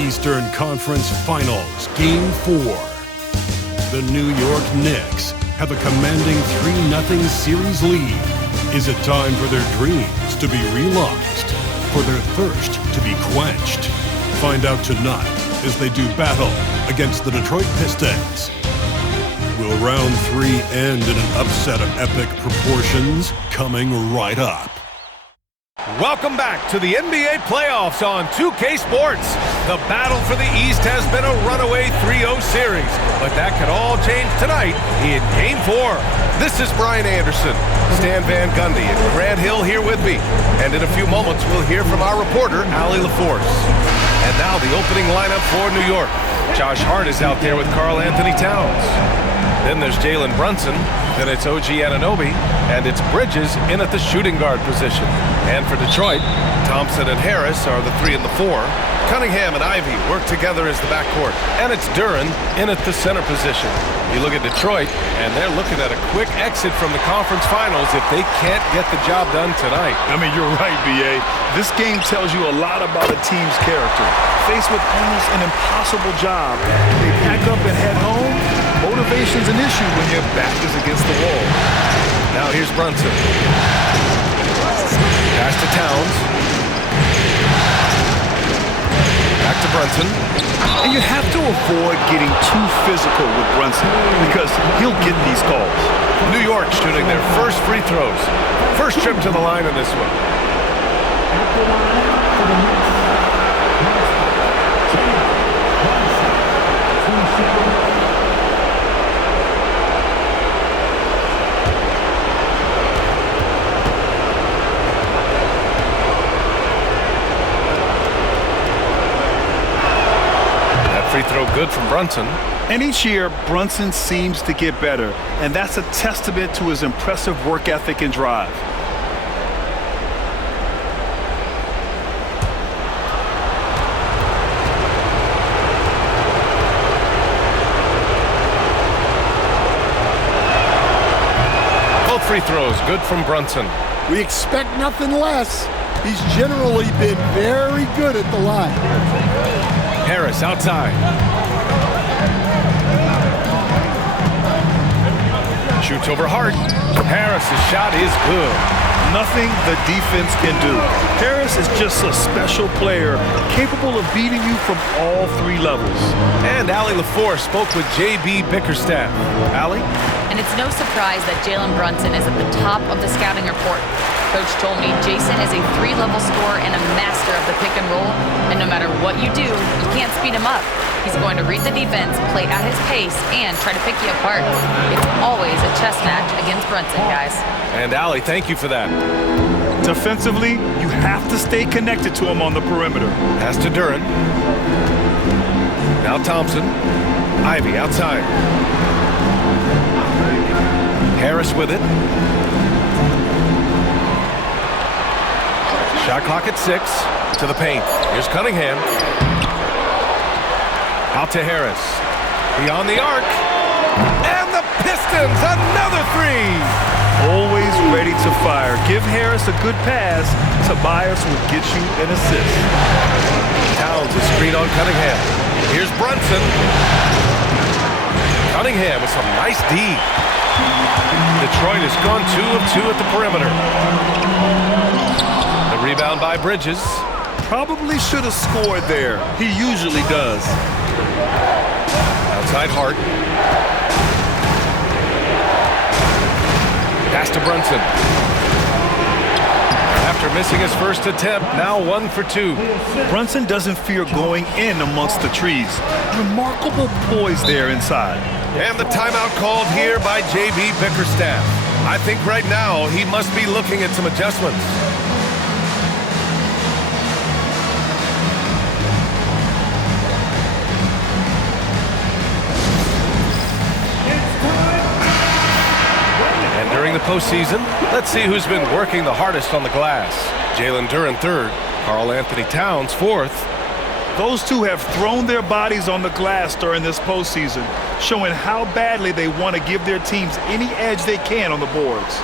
Eastern Conference Finals, Game 4. The New York Knicks have a commanding 3-0 series lead. Is it time for their dreams to be realized? For their thirst to be quenched? Find out tonight as they do battle against the Detroit Pistons. Will round 3 end in an upset of epic proportions? Coming right up. Welcome back to the NBA playoffs on 2K Sports. The battle for the East has been a runaway 3-0 series, but that could all change tonight in Game 4. This is Brian Anderson, Stan Van Gundy, and Grant Hill here with me. And in a few moments, we'll hear from our reporter, Allie LaForce. And now the opening lineup for New York. Josh Hart is out there with Karl Anthony Towns. Then there's Jalen Brunson, then it's OG Anunoby, and it's Bridges in at the shooting guard position. And for Detroit, Thompson and Harris are the 3 and the 4. Cunningham and Ivy work together as the backcourt. And it's Duren in at the center position. You look at Detroit, and they're looking at a quick exit from the conference finals if they can't get the job done tonight. I mean, you're right, B.A. This game tells you a lot about a team's character. Faced with almost an impossible job, they pack up and head home. Motivation's an issue when your back is against the wall. Now here's Brunson. Pass to Towns. Back to Brunson. And you have to avoid getting too physical with Brunson because he'll get these calls. New York shooting their first free throws. First trip to the line in this one. Free throw good from Brunson. And each year, Brunson seems to get better, and that's a testament to his impressive work ethic and drive. Both free throws good from Brunson. We expect nothing less. He's generally been very good at the line. Harris outside. Shoots over Hart. Harris's shot is good. Nothing the defense can do. Harris is just a special player, capable of beating you from all 3 levels. And Allie LaForce spoke with J.B. Bickerstaff. Allie? And it's no surprise that Jalen Brunson is at the top of the scouting report. Coach told me Jason is a 3-level scorer and a master of the pick and roll. And no matter what you do, you can't speed him up. He's going to read the defense, play at his pace, and try to pick you apart. It's always a chess match against Brunson, guys. And Allie, thank you for that. Defensively, you have to stay connected to him on the perimeter. Pass to Duren. Now Thompson. Ivy outside. Harris with it. Shot clock at 6. To the paint. Here's Cunningham. Out to Harris. Beyond the arc. And the Pistons, another 3. Always ready to fire. Give Harris a good pass. Tobias will get you an assist. Towns is screen on Cunningham. Here's Brunson. Cunningham with some nice D. Detroit has gone 2 of 2 at the perimeter. The rebound by Bridges. Probably should have scored there. He usually does. Outside Hart. Pass to Brunson. After missing his first attempt, now 1 for 2. Brunson doesn't fear going in amongst the trees. Remarkable poise there inside. And the timeout called here by J.B. Bickerstaff. I think right now he must be looking at some adjustments. And during the postseason, let's see who's been working the hardest on the glass. Jalen Duren 3rd, Karl Anthony Towns 4th. Those two have thrown their bodies on the glass during this postseason, showing how badly they want to give their teams any edge they can on the boards.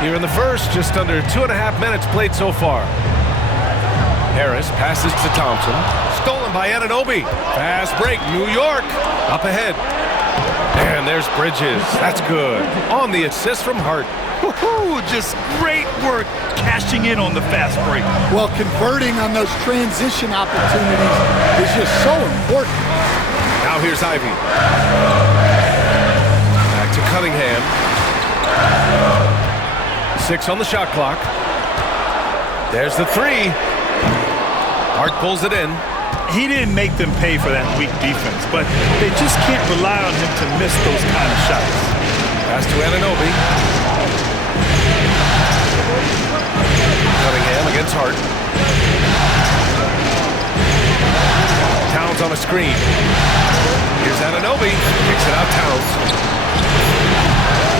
Here in the first, just under 2.5 minutes played so far. Harris passes to Thompson. Stolen by Anunoby. Fast break, New York. Up ahead. And there's Bridges. That's good. On the assist from Hart. Woohoo! Just great work cashing in on the fast break. Well, converting on those transition opportunities is just so important. Now here's Ivy. Back to Cunningham. 6 on the shot clock. There's the 3. Hart pulls it in. He didn't make them pay for that weak defense, but they just can't rely on him to miss those kind of shots. Pass to Anunoby. Cunningham against Hart. Towns on a screen. Here's Anunoby. Kicks it out, Towns.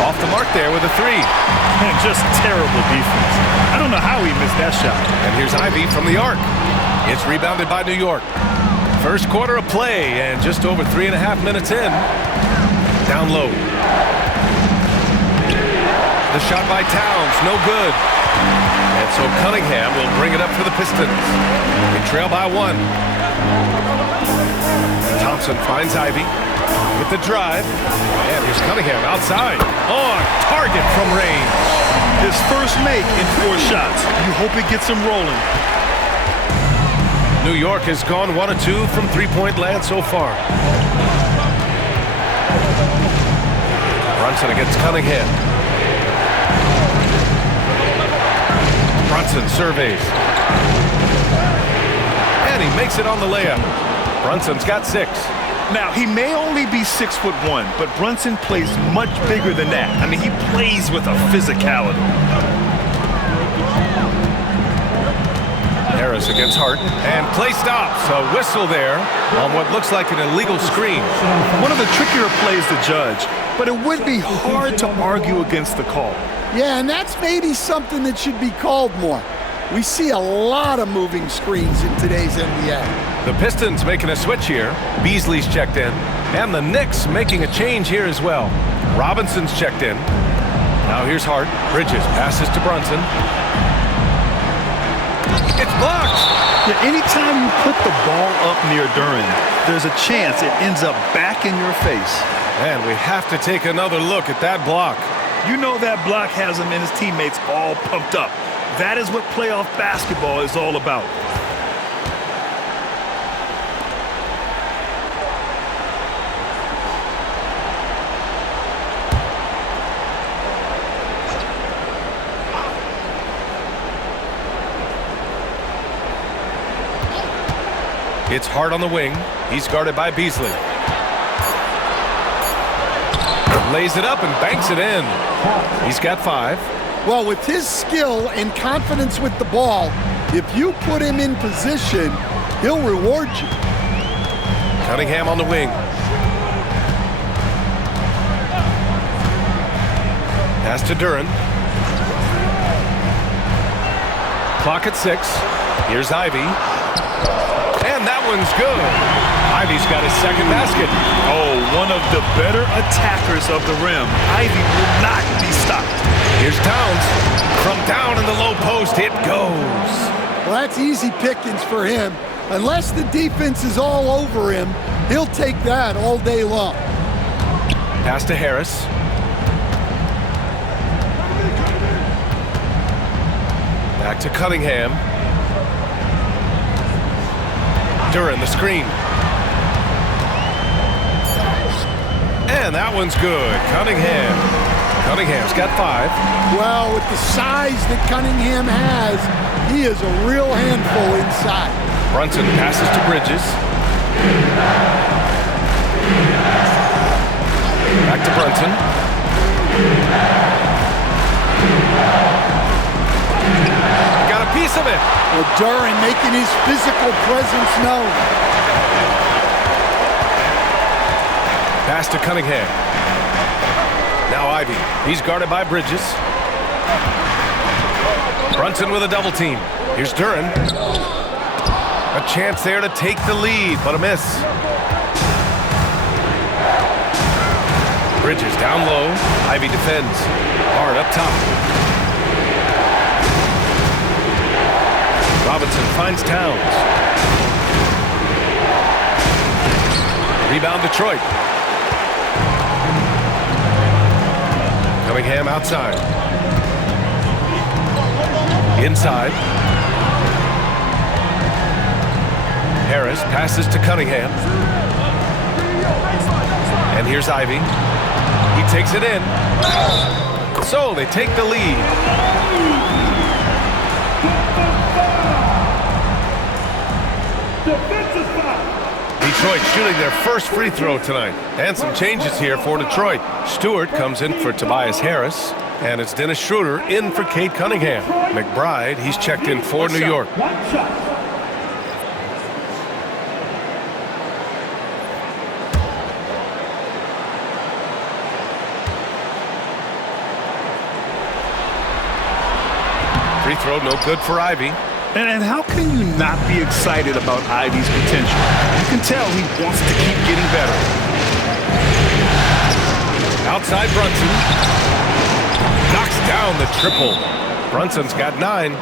Off the mark there with a 3. Man, just terrible defense. I don't know how he missed that shot. And here's Ivy from the arc. It's rebounded by New York. First quarter of play and just over 3.5 minutes in. Down low. The shot by Towns, no good. And so Cunningham will bring it up for the Pistons. They trail by 1. Thompson finds Ivy with the drive. And here's Cunningham outside. On target from range. His first make in 4 shots. You hope it gets him rolling. New York has gone 1 of 2 from three-point land so far. Brunson against Cunningham. Brunson surveys. And he makes it on the layup. Brunson's got 6. Now, he may only be 6'1", but Brunson plays much bigger than that. I mean, he plays with a physicality. Harris against Hart, and play stops. A whistle there on what looks like an illegal screen. One of the trickier plays to judge, but it would be hard to argue against the call. Yeah, and that's maybe something that should be called more. We see a lot of moving screens in today's NBA. The Pistons making a switch here. Beasley's checked in, and the Knicks making a change here as well. Robinson's checked in. Now here's Hart. Bridges passes to Brunson. It's blocked. Yeah, anytime you put the ball up near Duren, there's a chance it ends up back in your face. And we have to take another look at that block. You know that block has him and his teammates all pumped up. That is what playoff basketball is all about. It's Hart on the wing. He's guarded by Beasley. Lays it up and banks it in. He's got 5. Well, with his skill and confidence with the ball, if you put him in position, he'll reward you. Cunningham on the wing. Pass to Duren. Clock at 6. Here's Ivy. And that one's good. Ivy's got his second basket. Oh, one of the better attackers of the rim. Ivy will not be stopped. Here's Towns. From down in the low post, it goes. Well, that's easy pickings for him. Unless the defense is all over him, he'll take that all day long. Pass to Harris. Back to Cunningham. Duren, the screen. And that one's good. Cunningham's got 5. Well, with the size that Cunningham has, he is a real handful inside. Brunson passes to Bridges. Back to Brunson. Got a piece of it. Well, Duren making his physical presence known. Pass to Cunningham. Now Ivy. He's guarded by Bridges. Brunson with a double team. Here's Duren. A chance there to take the lead, but a miss. Bridges down low. Ivy defends. Hard up top. Robinson finds Towns. Rebound Detroit. Cunningham outside. Inside. Harris passes to Cunningham. And here's Ivy. He takes it in. So they take the lead. Detroit shooting their first free throw tonight. And some changes here for Detroit. Stewart comes in for Tobias Harris. And it's Dennis Schroeder in for Cade Cunningham. McBride, he's checked in for New York. Free throw, no good for Ivy. And how can you not be excited about Ivy's potential? You can tell he wants to keep getting better. Outside Brunson. Knocks down the triple. Brunson's got 9.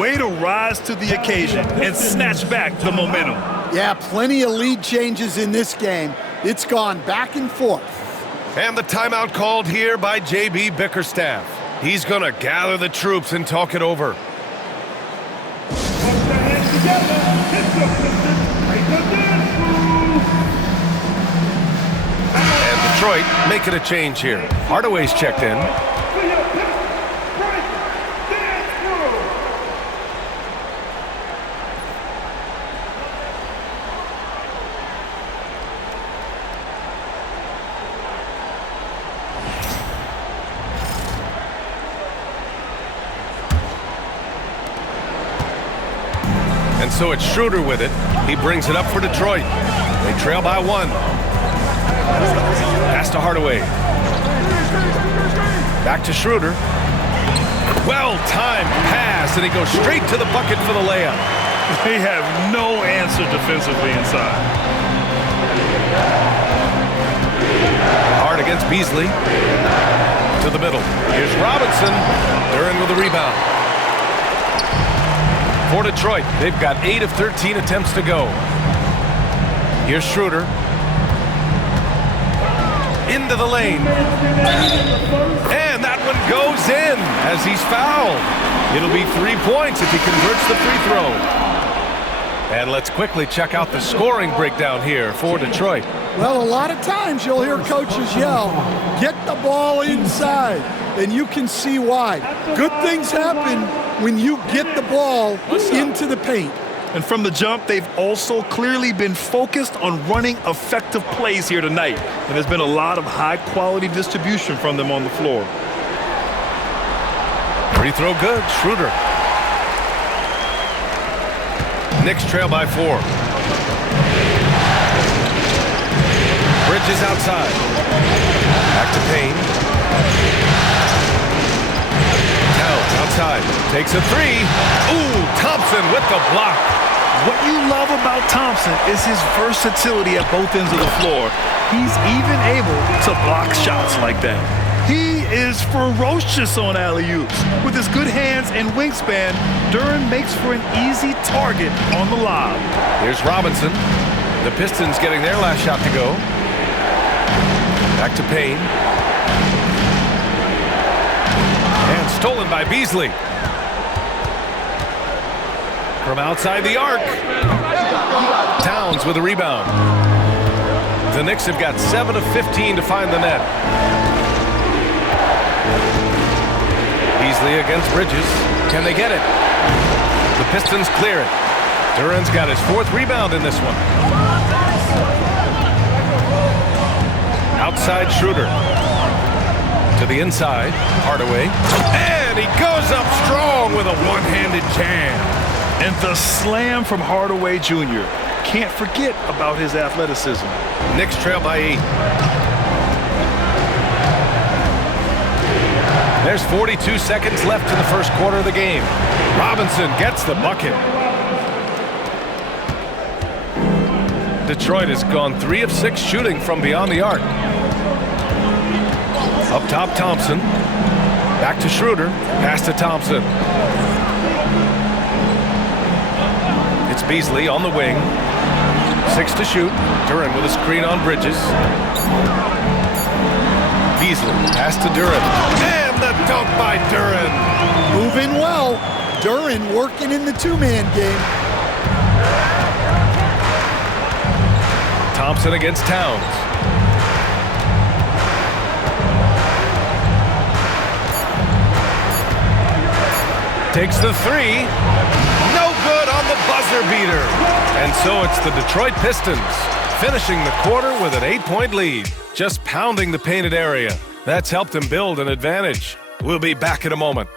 Way to rise to the occasion and snatch back the momentum. Yeah, plenty of lead changes in this game. It's gone back and forth. And the timeout called here by J.B. Bickerstaff. He's going to gather the troops and talk it over. And Detroit making a change here. Hardaway's checked in. And so it's Schroeder with it. He brings it up for Detroit. They trail by 1. Pass to Hardaway. Back to Schroeder. Well-timed pass, and he goes straight to the bucket for the layup. They have no answer defensively inside. Hard against Beasley. To the middle. Here's Robinson. Duran with the rebound. For Detroit, they've got 8 of 13 attempts to go. Here's Schroeder. Into the lane. And that one goes in as he's fouled. It'll be 3 points if he converts the free throw. And let's quickly check out the scoring breakdown here for Detroit. Well, a lot of times you'll hear coaches yell, "Get the ball inside," and you can see why. Good things happen when you get the ball into the paint. And from the jump, they've also clearly been focused on running effective plays here tonight. And there's been a lot of high-quality distribution from them on the floor. Free throw good. Schroeder. Knicks trail by 4. Bridges outside. Back to Payne. Towns outside. Takes a 3. Ooh, Thompson with the block. What you love about Thompson is his versatility at both ends of the floor. He's even able to block shots like that. He is ferocious on alley-oops. With his good hands and wingspan, Duran makes for an easy target on the lob. Here's Robinson. The Pistons getting their last shot to go. Back to Payne. And stolen by Beasley. From outside the arc. Towns with a rebound. The Knicks have got 7 of 15 to find the net. Beasley against Bridges. Can they get it? The Pistons clear it. Duran's got his 4th rebound in this one. Outside Schroeder. To the inside. Hardaway. And he goes up strong with a one-handed jam. And the slam from Hardaway Jr. Can't forget about his athleticism. Knicks trail by 8. There's 42 seconds left in the first quarter of the game. Robinson gets the bucket. Detroit has gone 3 of 6 shooting from beyond the arc. Up top, Thompson. Back to Schroeder. Pass to Thompson. Beasley on the wing. 6 to shoot. Duren with a screen on Bridges. Beasley pass to Duren. And the dunk by Duren. Moving well. Duren working in the two-man game. Thompson against Towns. Takes the three. No good on the buzzer beater. And so it's the Detroit Pistons finishing the quarter with an 8-point lead. Just pounding the painted area. That's helped him build an advantage. We'll be back in a moment.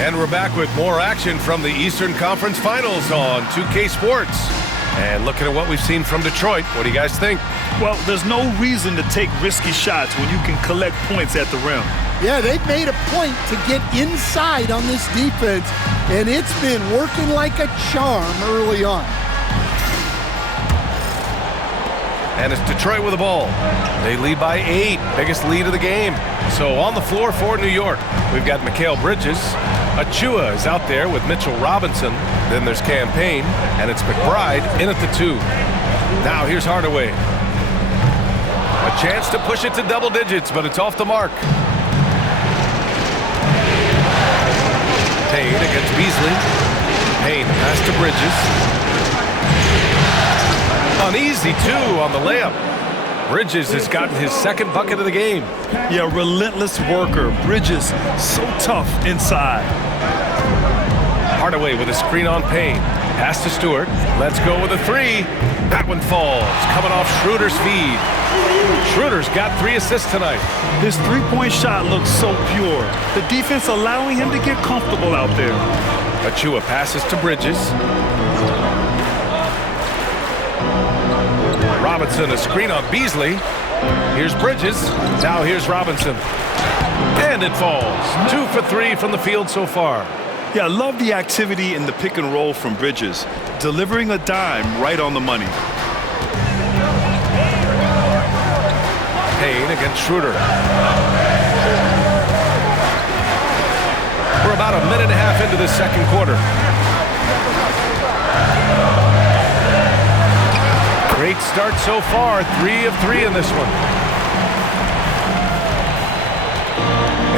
And we're back with more action from the Eastern Conference Finals on 2K Sports. And looking at what we've seen from Detroit, what do you guys think? Well, there's no reason to take risky shots when you can collect points at the rim. Yeah, they've made a point to get inside on this defense, and it's been working like a charm early on. And it's Detroit with the ball. They lead by 8, biggest lead of the game. So on the floor for New York, we've got Mikal Bridges. Achua is out there with Mitchell Robinson. Then there's Campaign, and it's McBride in at the 2. Now here's Hardaway. A chance to push it to double digits, but it's off the mark. Payne against Beasley. Payne pass to Bridges. An easy 2 on the layup. Bridges has gotten his second bucket of the game. Yeah, relentless worker. Bridges, so tough inside. Hardaway with a screen on Payne. Pass to Stewart. Let's go with a 3. That one falls. Coming off Schroeder's feed. Schroeder's got 3 assists tonight. His three-point shot looks so pure. The defense allowing him to get comfortable out there. Achua passes to Bridges. Robinson, a screen on Beasley. Here's Bridges. Now here's Robinson. And it falls. 2 for 3 from the field so far. Yeah, I love the activity in the pick and roll from Bridges, delivering a dime right on the money. Payne against Schroeder. We're about a minute and a half into this second quarter. Great start so far, 3 of 3 in this one.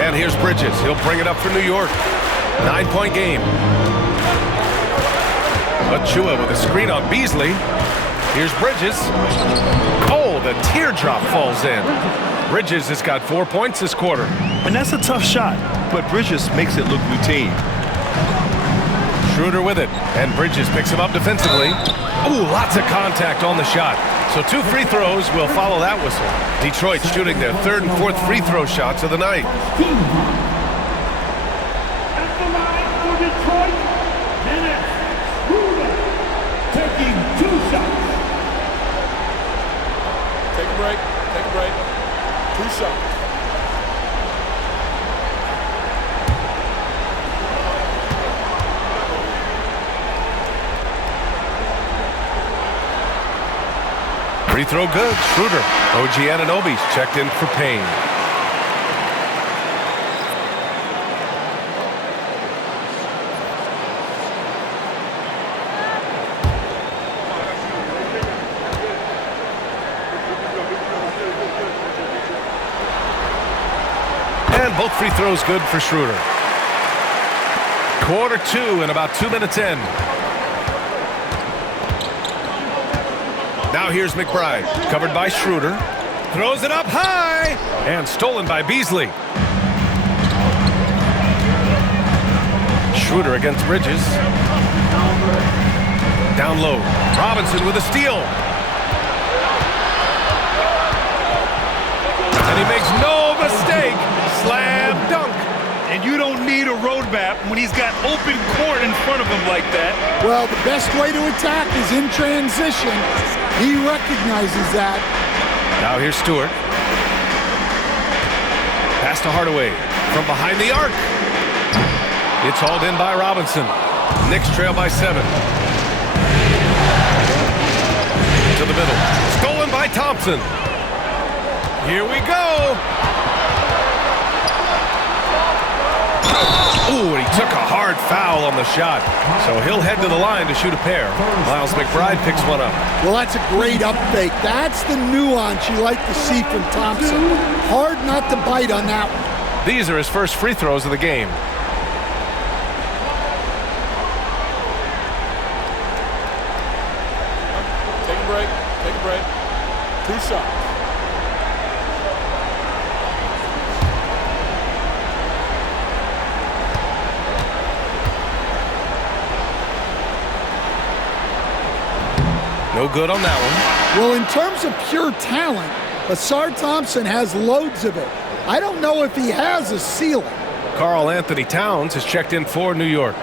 And here's Bridges. He'll bring it up for New York. 9-point game. Achua with a screen on Beasley. Here's Bridges. Oh, the teardrop falls in. Bridges has got 4 points this quarter. And that's a tough shot, but Bridges makes it look routine. Schroeder with it, and Bridges picks him up defensively. Ooh, lots of contact on the shot. So 2 free throws will follow that whistle. Detroit shooting their 3rd and 4th free throw shots of the night. At the line for Detroit, Dennis Schroeder taking 2 shots. Take a break. 2 shots. Free throw good. Schroeder. OG Anunoby's checked in for Payne. And both free throws good for Schroeder. Quarter 2 and about 2 minutes in. Now here's McBride, covered by Schroeder. Throws it up high, and stolen by Beasley. Schroeder against Bridges. Down low, Robinson with a steal. And he makes no mistake, slam dunk. And you don't need a roadmap when he's got open court in front of him like that. Well, the best way to attack is in transition. He recognizes that. Now here's Stewart. Pass to Hardaway from behind the arc. It's hauled in by Robinson. Knicks trail by 7. To the middle. Stolen by Thompson. Here we go. Ooh, and he took a hard foul on the shot. So he'll head to the line to shoot a pair. Miles McBride picks one up. Well, that's a great up fake. That's the nuance you like to see from Thompson. Hard not to bite on that one. These are his first free throws of the game. Take a break. Take a break. 2 shots. No good on that one. Well, in terms of pure talent, Asar Thompson has loads of it. I don't know if he has a ceiling. Karl Anthony Towns has checked in for New York.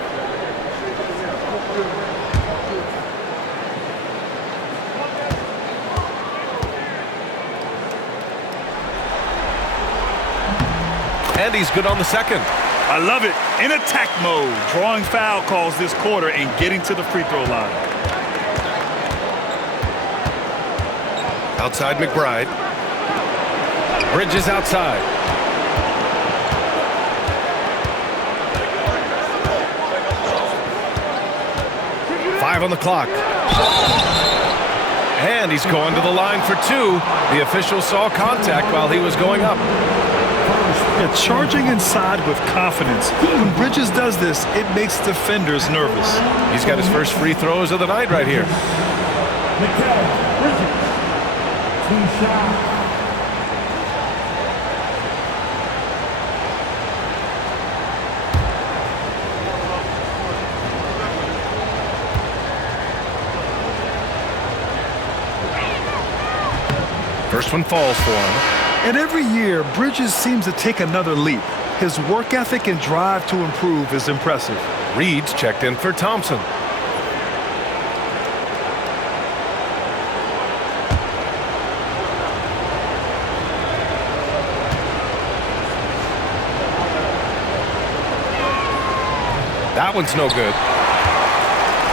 And he's good on the second. I love it. In attack mode, drawing foul calls this quarter and getting to the free throw line. Outside McBride. Bridges outside. Five on the clock. And he's going to the line for 2. The official saw contact while he was going up. Yeah, charging inside with confidence. When Bridges does this, it makes defenders nervous. He's got his first free throws of the night right here. Bridges. 2 shots. First one falls for him. And every year, Bridges seems to take another leap. His work ethic and drive to improve is impressive. Reed's checked in for Thompson. That one's no good.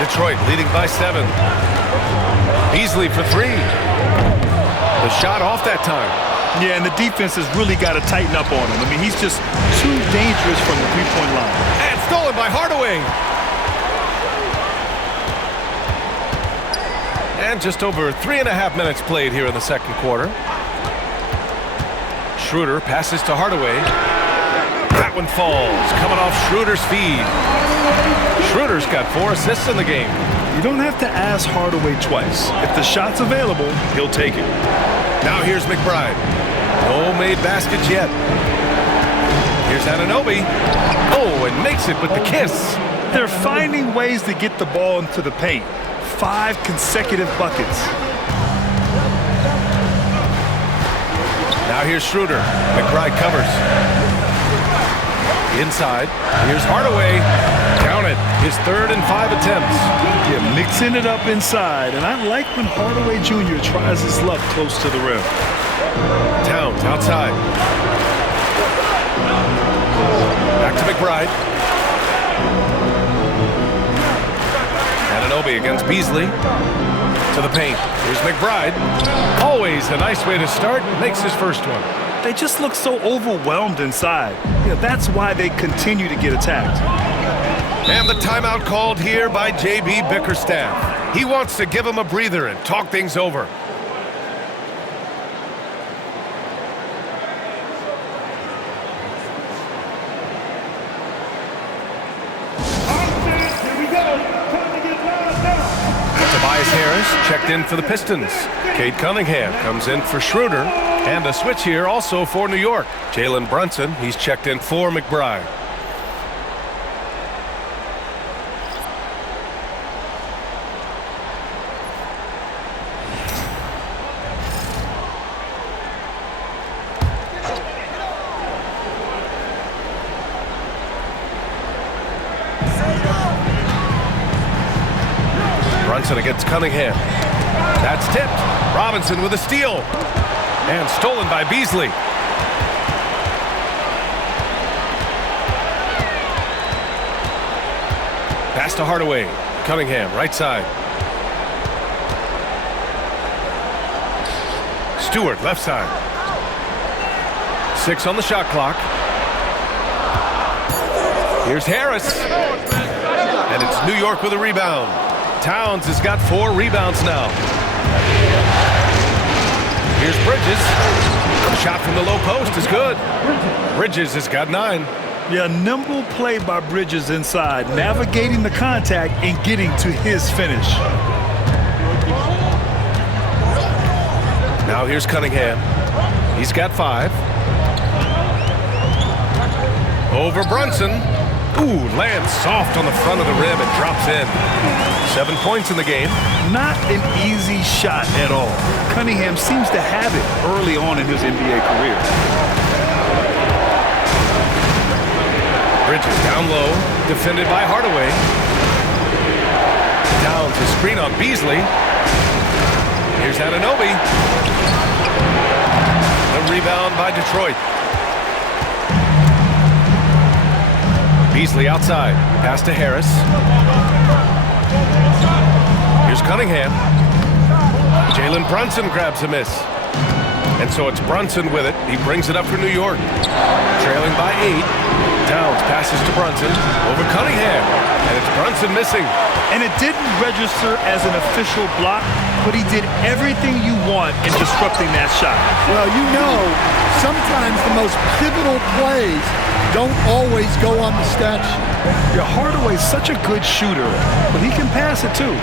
Detroit leading by 7. Beasley for 3. The shot off that time. Yeah, and the defense has really got to tighten up on him. I mean, he's just too dangerous from the three-point line. And stolen by Hardaway. And just over 3.5 minutes played here in the second quarter. Schroeder passes to Hardaway. That one falls, coming off Schroeder's feed. Schroeder's got 4 assists in the game. You don't have to ask Hardaway twice. If the shot's available, he'll take it. Now here's McBride. No made baskets yet. Here's Anunoby. Oh, and makes it with the kiss. They're finding ways to get the ball into the paint. 5 consecutive buckets. Now here's Schroeder. McBride covers. Inside. Here's Hardaway. Count it. His 3rd and 5 attempts. Yeah, mixing it up inside. And I like when Hardaway Jr. tries his luck close to the rim. Towns outside. Back to McBride. Anunoby against Beasley. To the paint. Here's McBride. Always a nice way to start. Makes his first one. They just look so overwhelmed inside. Yeah, that's why they continue to get attacked. And the timeout called here by J.B. Bickerstaff. He wants to give him a breather and talk things over. Tobias Harris checked in for the Pistons. Cade Cunningham comes in for Schroeder. And a switch here also for New York. Jalen Brunson, he's checked in for McBride. Brunson against Cunningham. That's tipped. Robinson with a steal. And stolen by Beasley. Pass to Hardaway. Cunningham, right side. Stewart, left side. 6 on the shot clock. Here's Harris. And it's New York with a rebound. Towns has got 4 rebounds now. Here's Bridges. Shot from the low post is good. Bridges has got 9. Yeah, nimble play by Bridges inside, navigating the contact and getting to his finish. Now here's Cunningham. He's got 5. Over Brunson. Ooh, lands soft on the front of the rim and drops in. 7 points in the game. Not an easy shot at all. Cunningham seems to have it early on in his NBA career. Bridges down low, defended by Hardaway. Downs a screen on Beasley. Here's Anunoby. The rebound by Detroit. Beasley outside. Pass to Harris. Here's Cunningham. Jalen Brunson grabs a miss. And so it's Brunson with it. He brings it up for New York. Trailing by 8. Towns passes to Brunson. Over Cunningham. And it's Brunson missing. And it didn't register as an official block, but he did everything you want in disrupting that shot. Well, you know, sometimes the most pivotal plays don't always go on the stat sheet. Yeah, Hardaway's such a good shooter, but he can pass it too.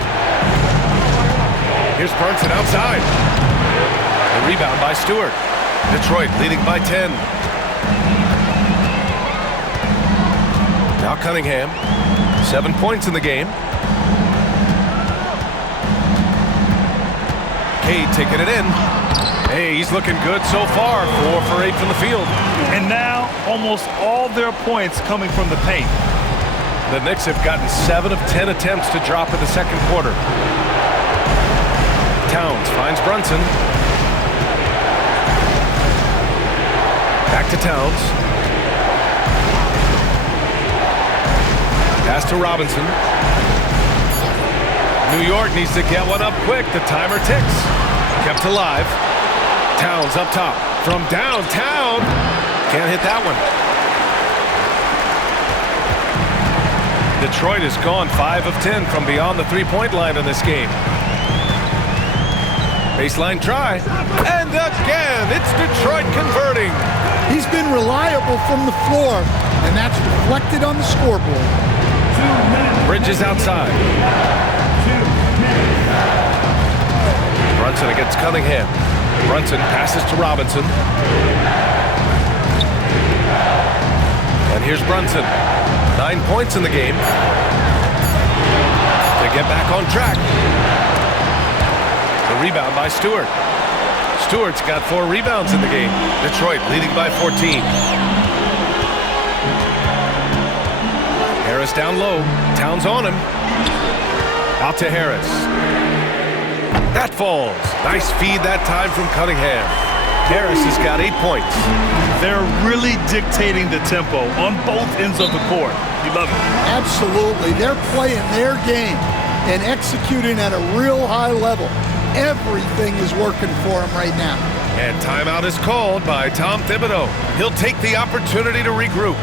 Here's Brunson outside. The rebound by Stewart. Detroit leading by 10. Now Cunningham. 7 points in the game. Cade taking it in. Hey, he's looking good so far. 4 for 8 from the field. And now almost all their points coming from the paint. The Knicks have gotten 7 of 10 attempts to drop in the second quarter. Towns finds Brunson. Back to Towns. Pass to Robinson. New York needs to get one up quick. The timer ticks. Kept alive. Towns up top. From downtown. Can't hit that one. Detroit has gone 5 of 10 from beyond the three-point line in this game. Baseline try. And again, it's Detroit converting. He's been reliable from the floor, and that's reflected on the scoreboard. Bridges outside. Brunson against Cunningham. Brunson passes to Robinson. And here's Brunson. 9 points in the game. To get back on track. The rebound by Stewart. Stewart's got 4 rebounds in the game. Detroit leading by 14. Harris down low. Towns on him. Out to Harris. That falls. Nice feed that time from Cunningham. Harris has got 8 points. They're really dictating the tempo on both ends of the court. You love it. Absolutely. They're playing their game and executing at a real high level. Everything is working for him right now. And timeout is called by Tom Thibodeau. He'll take the opportunity to regroup.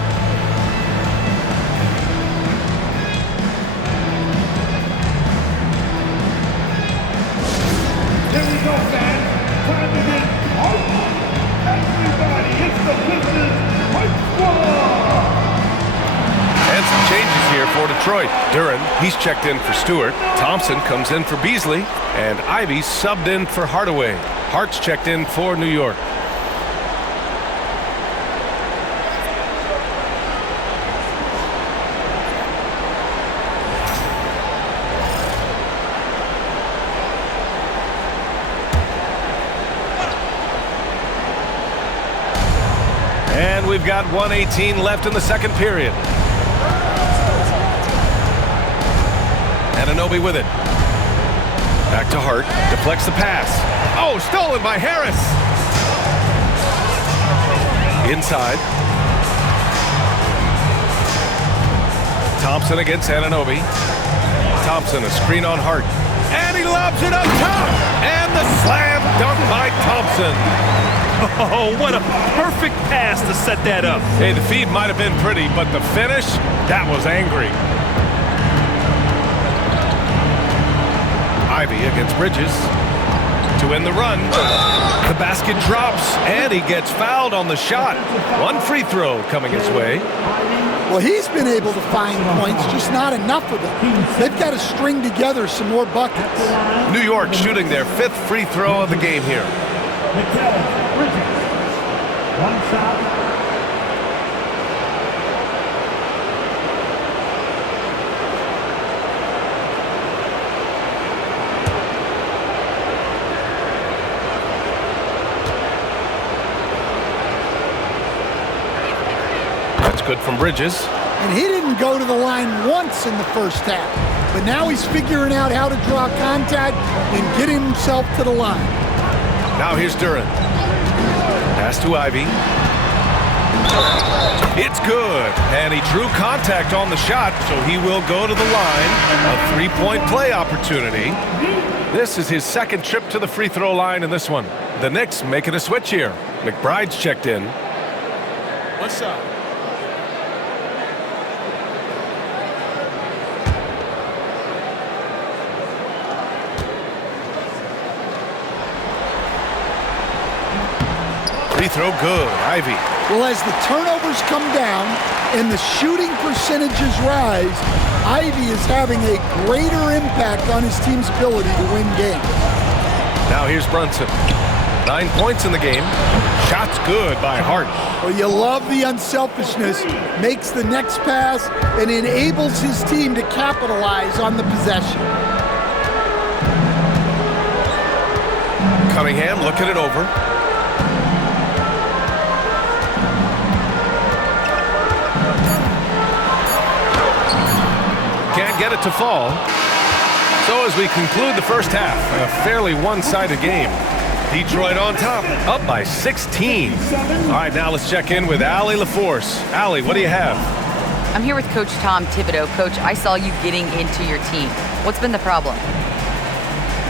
Here we go, fans. Time to get hype. Everybody, it's the Pistons Hype Squad. And some changes here for Detroit. Duren, he's checked in for Stewart. Thompson comes in for Beasley. And Ivy subbed in for Hardaway. Hart's checked in for New York. And we've got 1:18 left in the second period. Anunoby with it. Back to Hart. Deflects the pass. Oh, stolen by Harris. Inside. Thompson against Anunoby. Thompson, a screen on Hart. And he lobs it up top. And the slam dunk by Thompson. Oh, what a perfect pass to set that up. Hey, the feed might have been pretty, but the finish, that was angry. Ivy against Bridges to win the run. The basket drops, and he gets fouled on the shot. One free throw coming his way. Well, he's been able to find points, just not enough of them. They've got to string together some more buckets. New York shooting their 5th free throw of the game here. Bridges. One shot. That's good from Bridges. And he didn't go to the line once in the first half. But now he's figuring out how to draw contact and get himself to the line. Now here's Duran. Pass to Ivy. It's good. And he drew contact on the shot, so he will go to the line. A three-point play opportunity. This is his 2nd trip to the free throw line in this one. The Knicks making a switch here. McBride's checked in. What's up? Free throw good. Ivy. Well, as the turnovers come down and the shooting percentages rise, Ivy is having a greater impact on his team's ability to win games. Now here's Brunson. 9 points in the game. Shots good by Hart. Well, you love the unselfishness. Makes the next pass and enables his team to capitalize on the possession. Cunningham looking it over. Can't get it to fall. So as we conclude the first half, a fairly one-sided game. Detroit on top, up by 16. All right, now let's check in with Allie LaForce. Allie, what do you have? I'm here with Coach Tom Thibodeau. Coach, I saw you getting into your team. What's been the problem?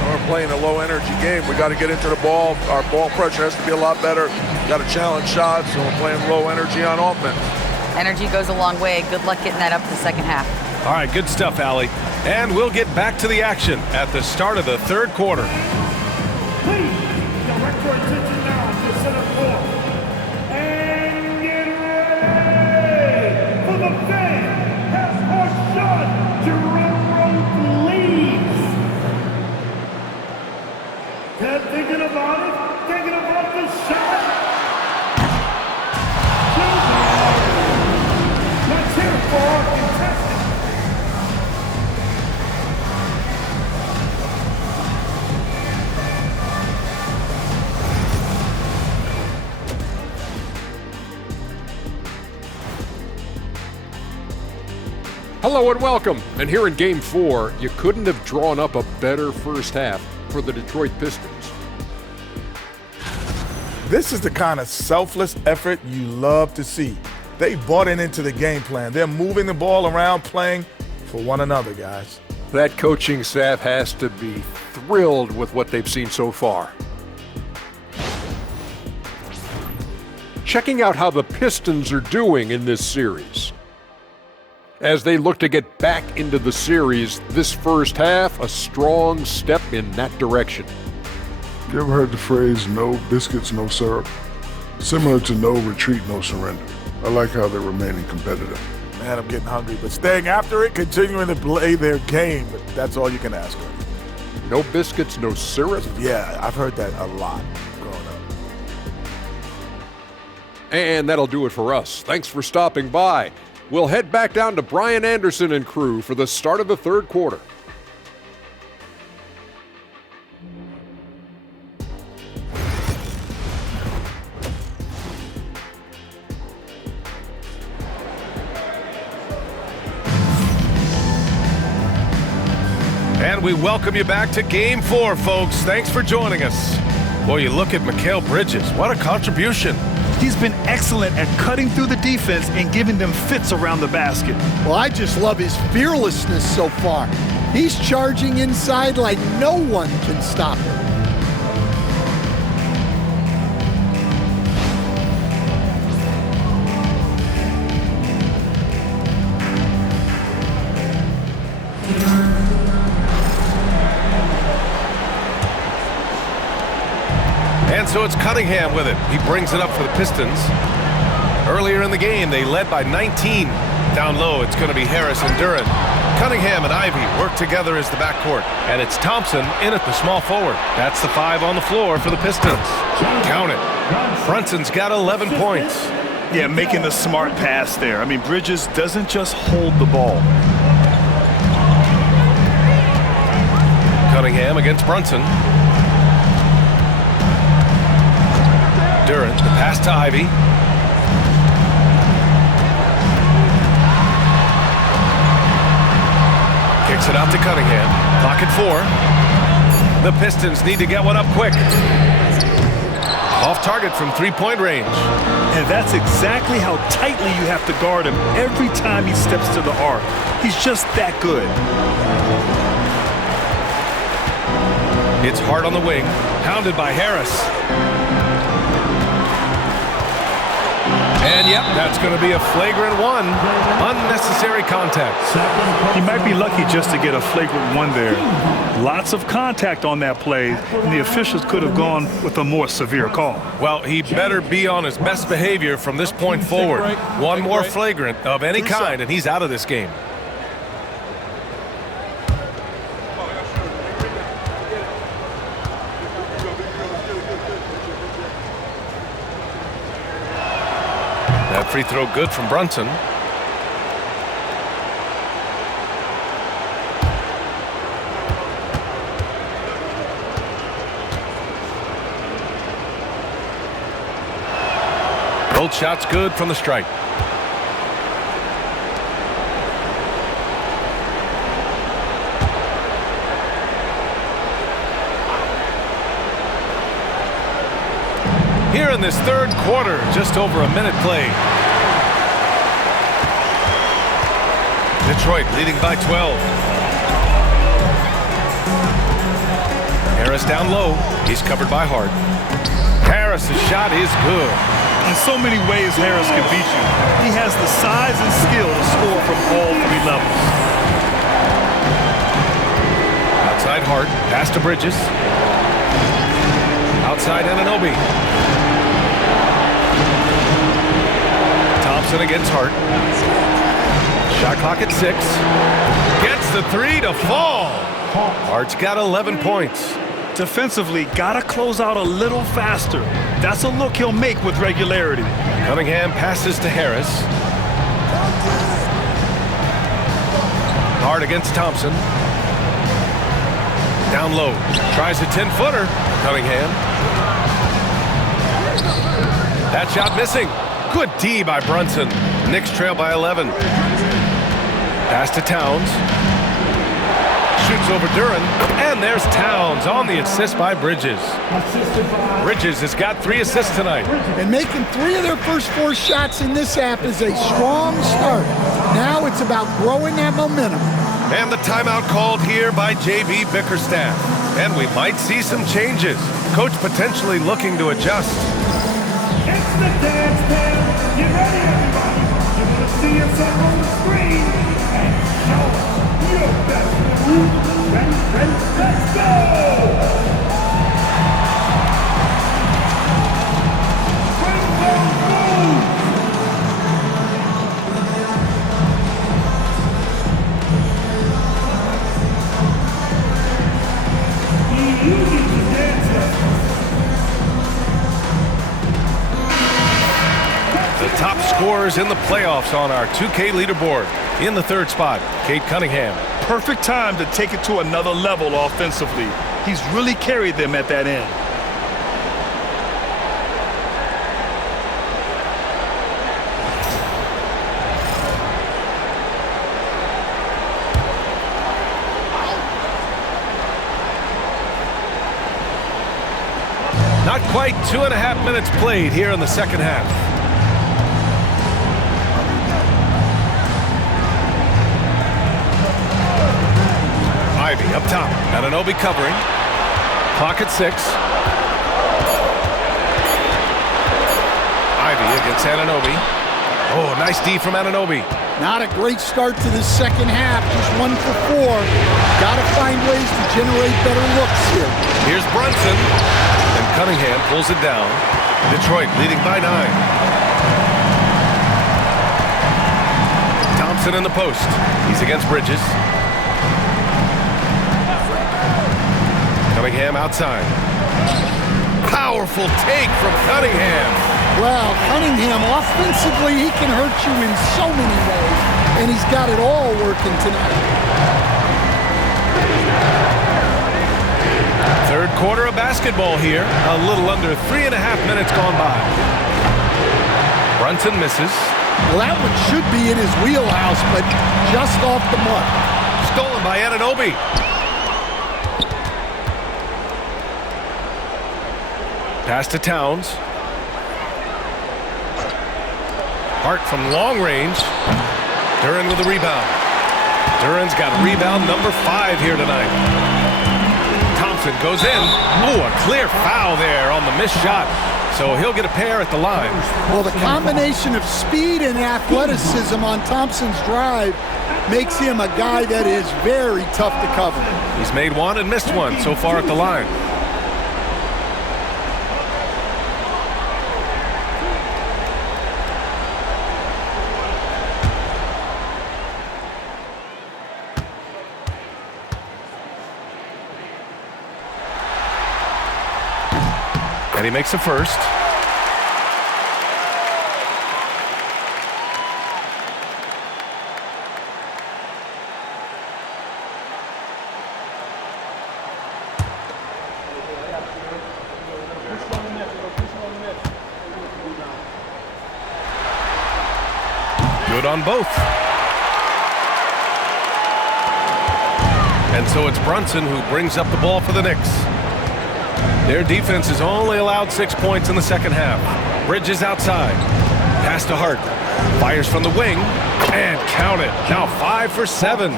We're playing a low-energy game. We got to get into the ball. Our ball pressure has to be a lot better. Got to challenge shots, so we're playing low energy on offense. Energy goes a long way. Good luck getting that up the second half. All right, good stuff, Allie. And we'll get back to the action at the start of the third quarter. Please direct your attention now to center court. And get ready for the fan has hard shot. Jerome leads. Ted thinking about it, thinking about the shot. Let's hear it for our contestant. Hello and welcome. And here in Game 4, you couldn't have drawn up a better first half for the Detroit Pistons. This is the kind of selfless effort you love to see. They bought into the game plan. They're moving the ball around, playing for one another, guys. That coaching staff has to be thrilled with what they've seen so far. Checking out how the Pistons are doing in this series. As they look to get back into the series, this first half, a strong step in that direction. You ever heard the phrase, no biscuits, no syrup? Similar to no retreat, no surrender. I like how they're remaining competitive. Man, I'm getting hungry, but staying after it, continuing to play their game, that's all you can ask of. No biscuits, no syrup? Yeah, I've heard that a lot growing up. And that'll do it for us. Thanks for stopping by. We'll head back down to Brian Anderson and crew for the start of the third quarter. And we welcome you back to Game 4, folks. Thanks for joining us. Boy, you look at Mikal Bridges. What a contribution. He's been excellent at cutting through the defense and giving them fits around the basket. Well, I just love his fearlessness so far. He's charging inside like no one can stop him. And so it's Cunningham with it. He brings it up for the Pistons. Earlier in the game, they led by 19. Down low, it's going to be Harris and Duran. Cunningham and Ivy work together as the backcourt. And it's Thompson in at the small forward. That's the 5 on the floor for the Pistons. Count it. Brunson's got 11 points. Yeah, making the smart pass there. I mean, Bridges doesn't just hold the ball. Cunningham against Brunson. Duran, the pass to Ivy. Kicks it out to Cunningham. Clock at 4. The Pistons need to get one up quick. Off target from three-point range. And that's exactly how tightly you have to guard him every time he steps to the arc. He's just that good. It's hard on the wing. Pounded by Harris. And yep, that's going to be a flagrant 1. Unnecessary contact. He might be lucky just to get a flagrant 1 there. Lots of contact on that play, and the officials could have gone with a more severe call. Well, he better be on his best behavior from this point forward. One more flagrant of any kind, and he's out of this game. That free throw good from Brunson. Both shots good from the stripe. Here in this third quarter, just over a minute played. Detroit leading by 12. Harris down low. He's covered by Hart. Harris's shot is good. In so many ways, Harris can beat you. He has the size and skill to score from all 3 levels. Outside Hart, pass to Bridges. Outside Anunoby. Thompson against Hart. Shot clock at 6. Gets the 3 to fall. Hart's got 11 points. Defensively, gotta close out a little faster. That's a look he'll make with regularity. Cunningham passes to Harris. Hart against Thompson. Down low. Tries a 10-footer. Cunningham. That shot missing. Good D by Brunson. Knicks trail by 11. Pass to Towns. Shoots over Duran. And there's Towns on the assist by Bridges. Bridges has got 3 assists tonight. And making 3 of their first 4 shots in this half is a strong start. Now it's about growing that momentum. And the timeout called here by J.B. Bickerstaff. And we might see some changes. Coach potentially looking to adjust. It's the dance band. Get ready, everybody. You're going to see us up on the screen and show us your best move. Ready, let's go! The top scorers in the playoffs on our 2K leaderboard. In the 3rd spot, Cade Cunningham. Perfect time to take it to another level offensively. He's really carried them at that end. Not Not quite 2.5 minutes played here in the second half. Ivy up top. Anunoby covering. Clock at 6. Ivy against Anunoby. Oh, nice D from Anunoby. Not a great start to the second half. Just 1 for 4. Got to find ways to generate better looks here. Here's Brunson. And Cunningham pulls it down. Detroit leading by 9. Thompson in the post. He's against Bridges. Cunningham outside. Powerful take from Cunningham. Well, Cunningham, offensively, he can hurt you in so many ways, and he's got it all working tonight. Third quarter of basketball here. A little under 3.5 minutes gone by. Brunson misses. Well, that one should be in his wheelhouse, but just off the mark. Stolen by Anunoby. Pass to Towns. Hart from long range. Duran with a rebound. Duran's got rebound number 5 here tonight. Thompson goes in. Oh, a clear foul there on the missed shot. So he'll get a pair at the line. Well, the combination of speed and athleticism on Thompson's drive makes him a guy that is very tough to cover. He's made one and missed one so far at the line. And he makes the first. Good on both. And so it's Brunson who brings up the ball for the Knicks. Their defense has only allowed 6 points in the second half. Bridges outside. Pass to Hart. Fires from the wing. And count it. Now 5 for 7.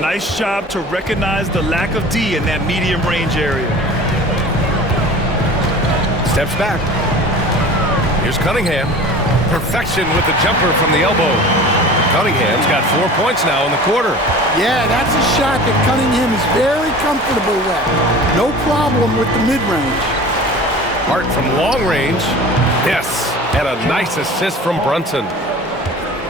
Nice job to recognize the lack of D in that medium range area. Steps back. Here's Cunningham. Perfection with the jumper from the elbow. Cunningham's got 4 points now in the quarter. Yeah, that's a shot that Cunningham is very comfortable with. No problem with the mid-range. Hart from long range. Yes, and a nice assist from Brunson.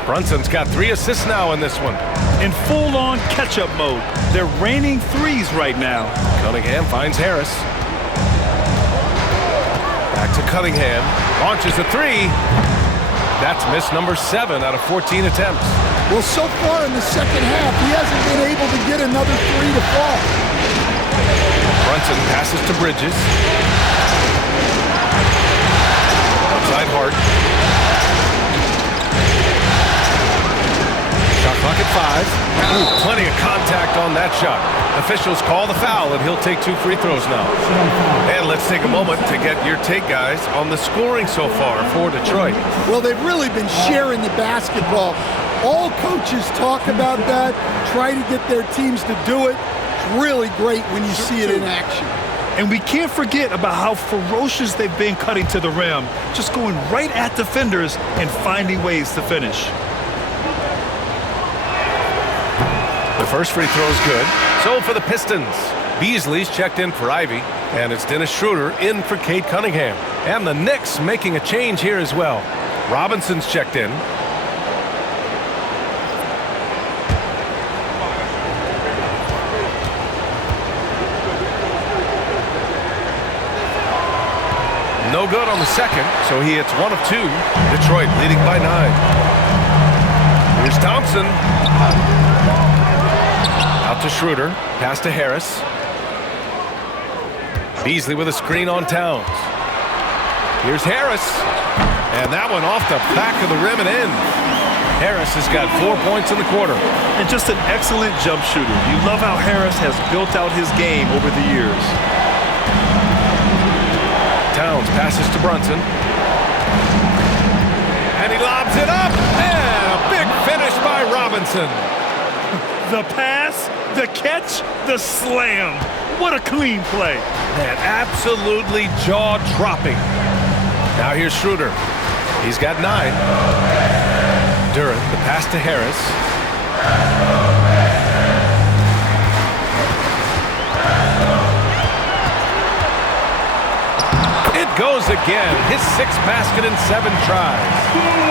Brunson's got 3 assists now in this one. In full-on catch-up mode. They're raining threes right now. Cunningham finds Harris. Back to Cunningham. Launches a 3. That's miss number 7 out of 14 attempts. Well, so far in the second half, he hasn't been able to get another 3 to fall. Brunson passes to Bridges. Outside Hart. Shot clock at 5. Ooh, plenty of contact on that shot. Officials call the foul, and he'll take 2 free throws now. And let's take a moment to get your take, guys, on the scoring so far for Detroit. Well, they've really been sharing the basketball. All coaches talk about that, try to get their teams to do it. It's really great when you see it in action. And we can't forget about how ferocious they've been cutting to the rim, just going right at defenders and finding ways to finish. The first free throw is good. So for the Pistons, Beasley's checked in for Ivy, and it's Dennis Schroeder in for Cade Cunningham. And the Knicks making a change here as well. Robinson's checked in. No good on the second, so he hits 1 of 2. Detroit leading by 9. Here's Thompson. Out to Schroeder. Pass to Harris. Beasley with a screen on Towns. Here's Harris. And that one off the back of the rim and in. Harris has got 4 points in the quarter. And just an excellent jump shooter. You love how Harris has built out his game over the years. Towns Towns passes to Brunson. And he lobs it up. And a big finish by Robinson. The pass, the catch, the slam. What a clean play. Man, absolutely jaw-dropping. Now here's Schroeder. He's got 9. Duren, the pass to Harris. It goes again. His 6th basket in 7 tries.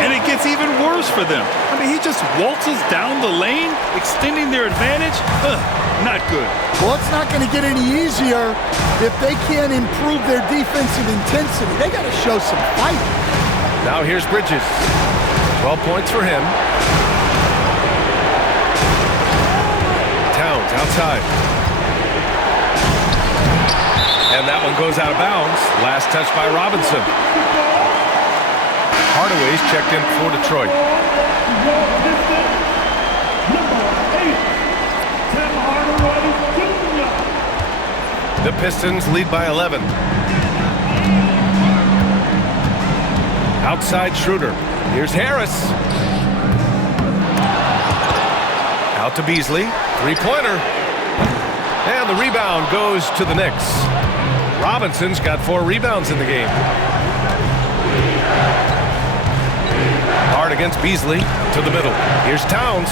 And it gets even worse for them. I mean, he just waltzes down the lane, extending their advantage. Not good. Well, it's not going to get any easier if they can't improve their defensive intensity. They got to show some fight. Now here's Bridges. 12 points for him. Towns outside. And that one goes out of bounds. Last touch by Robinson. Hardaway's checked in for Detroit. The Pistons lead by 11. Outside Schroeder. Here's Harris. Out to Beasley. 3-pointer. And the rebound goes to the Knicks. Robinson's got 4 rebounds in the game. Hard against Beasley. To the middle. Here's Towns.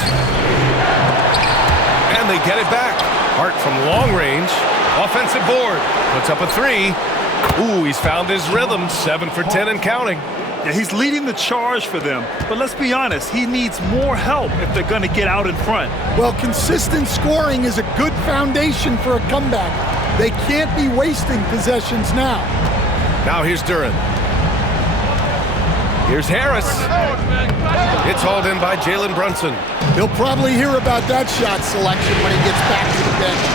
And they get it back. Hart from long range. Offensive board. Puts up a 3. Ooh, he's found his rhythm. 7 for 10 and counting. Yeah, he's leading the charge for them. But let's be honest, he needs more help if they're going to get out in front. Well, consistent scoring is a good foundation for a comeback. They can't be wasting possessions now. Now here's Duren. Here's Harris. It's hauled in by Jalen Brunson. He'll probably hear about that shot selection when he gets back to the bench.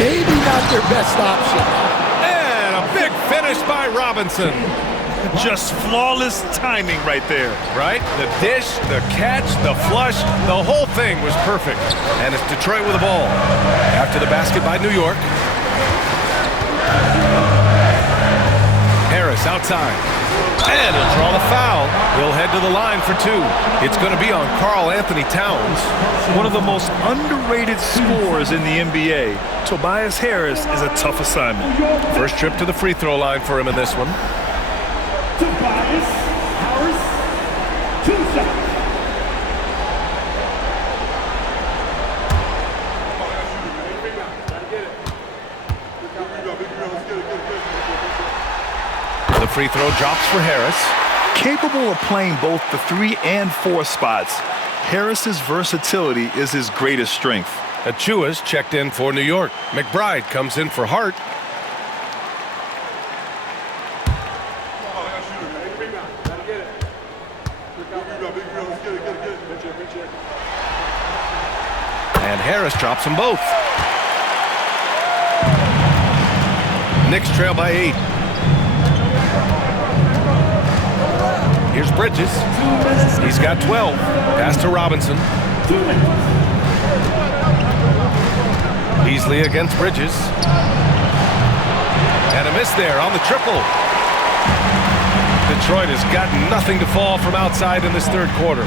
Maybe not their best option. And a big finish by Robinson. Just flawless timing right there. Right? The dish, the catch, the flush, the whole thing was perfect. And it's Detroit with the ball. After the basket by New York. Harris outside. And he'll draw the foul. He'll head to the line for 2. It's going to be on Karl Anthony Towns. One of the most underrated scorers in the NBA. Tobias Harris is a tough assignment. First trip to the free throw line for him in this one. Tobias Harris, 2 shots. The free throw drops for Harris. Capable of playing both the 3 and 4 spots, Harris's versatility is his greatest strength. Achua's checked in for New York. McBride comes in for Hart. And Harris drops them both. Knicks trail by 8. Here's Bridges. He's got 12. Pass to Robinson. Beasley against Bridges. And a miss there on the triple. Detroit has got nothing to fall from outside in this 3rd quarter.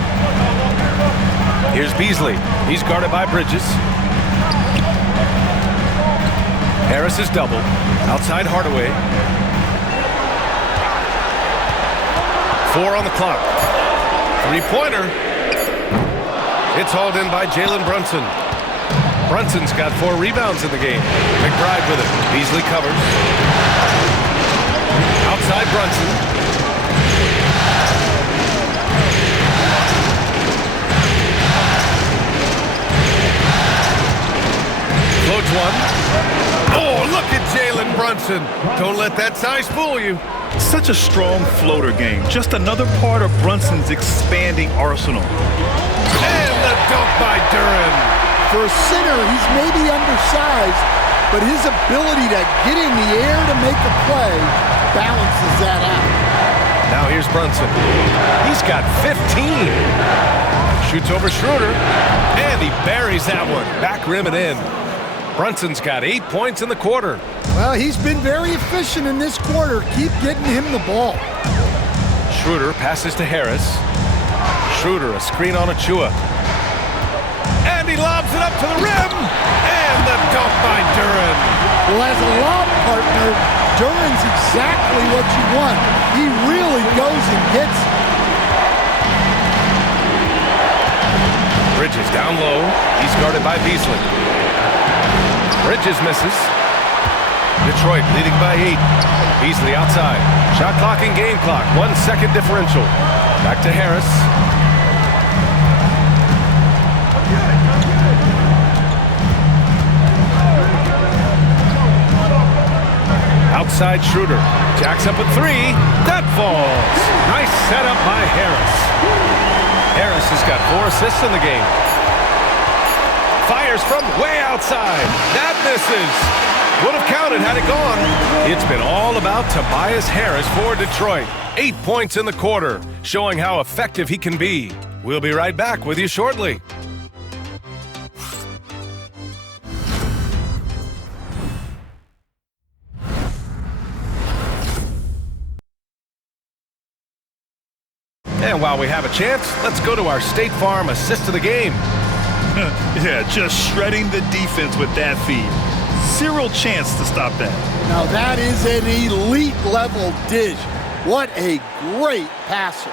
Here's Beasley. He's guarded by Bridges. Harris is doubled. Outside Hardaway. 4 on the clock. 3-pointer. It's hauled in by Jalen Brunson. Brunson's got 4 rebounds in the game. McBride with it. Beasley covers. Outside Brunson. Floats one. Oh, look at Jalen Brunson. Don't let that size fool you. Such a strong floater game. Just another part of Brunson's expanding arsenal. And the dunk by Duren. For a center, he's maybe undersized, but his ability to get in the air to make a play balances that out. Now here's Brunson. He's got 15. Shoots over Schroeder, and he buries that one. Back rim and in. Brunson's got 8 points in the quarter. Well, he's been very efficient in this quarter. Keep getting him the ball. Schroeder passes to Harris. Schroeder, a screen on Achua. And he lobs it up to the rim. And the dunk by Duren. Well, as a lob partner, Duren's exactly what you want. He really goes and gets it. Bridges down low. He's guarded by Beasley. Bridges misses. Detroit leading by 8. Beasley outside. Shot clock and game clock. 1 second differential. Back to Harris. Outside Schroeder. Jacks up a 3. That falls. Nice setup by Harris. Harris has got 4 assists in the game. Fires from way outside. That misses. Would have counted had it gone. It's been all about Tobias Harris for Detroit. 8 points in the quarter, showing how effective he can be. We'll be right back with you shortly. And while we have a chance, let's go to our State Farm assist of the game. Yeah, just shredding the defense with that feed. Zero chance to stop that. Now that is an elite level dish. What a great passer.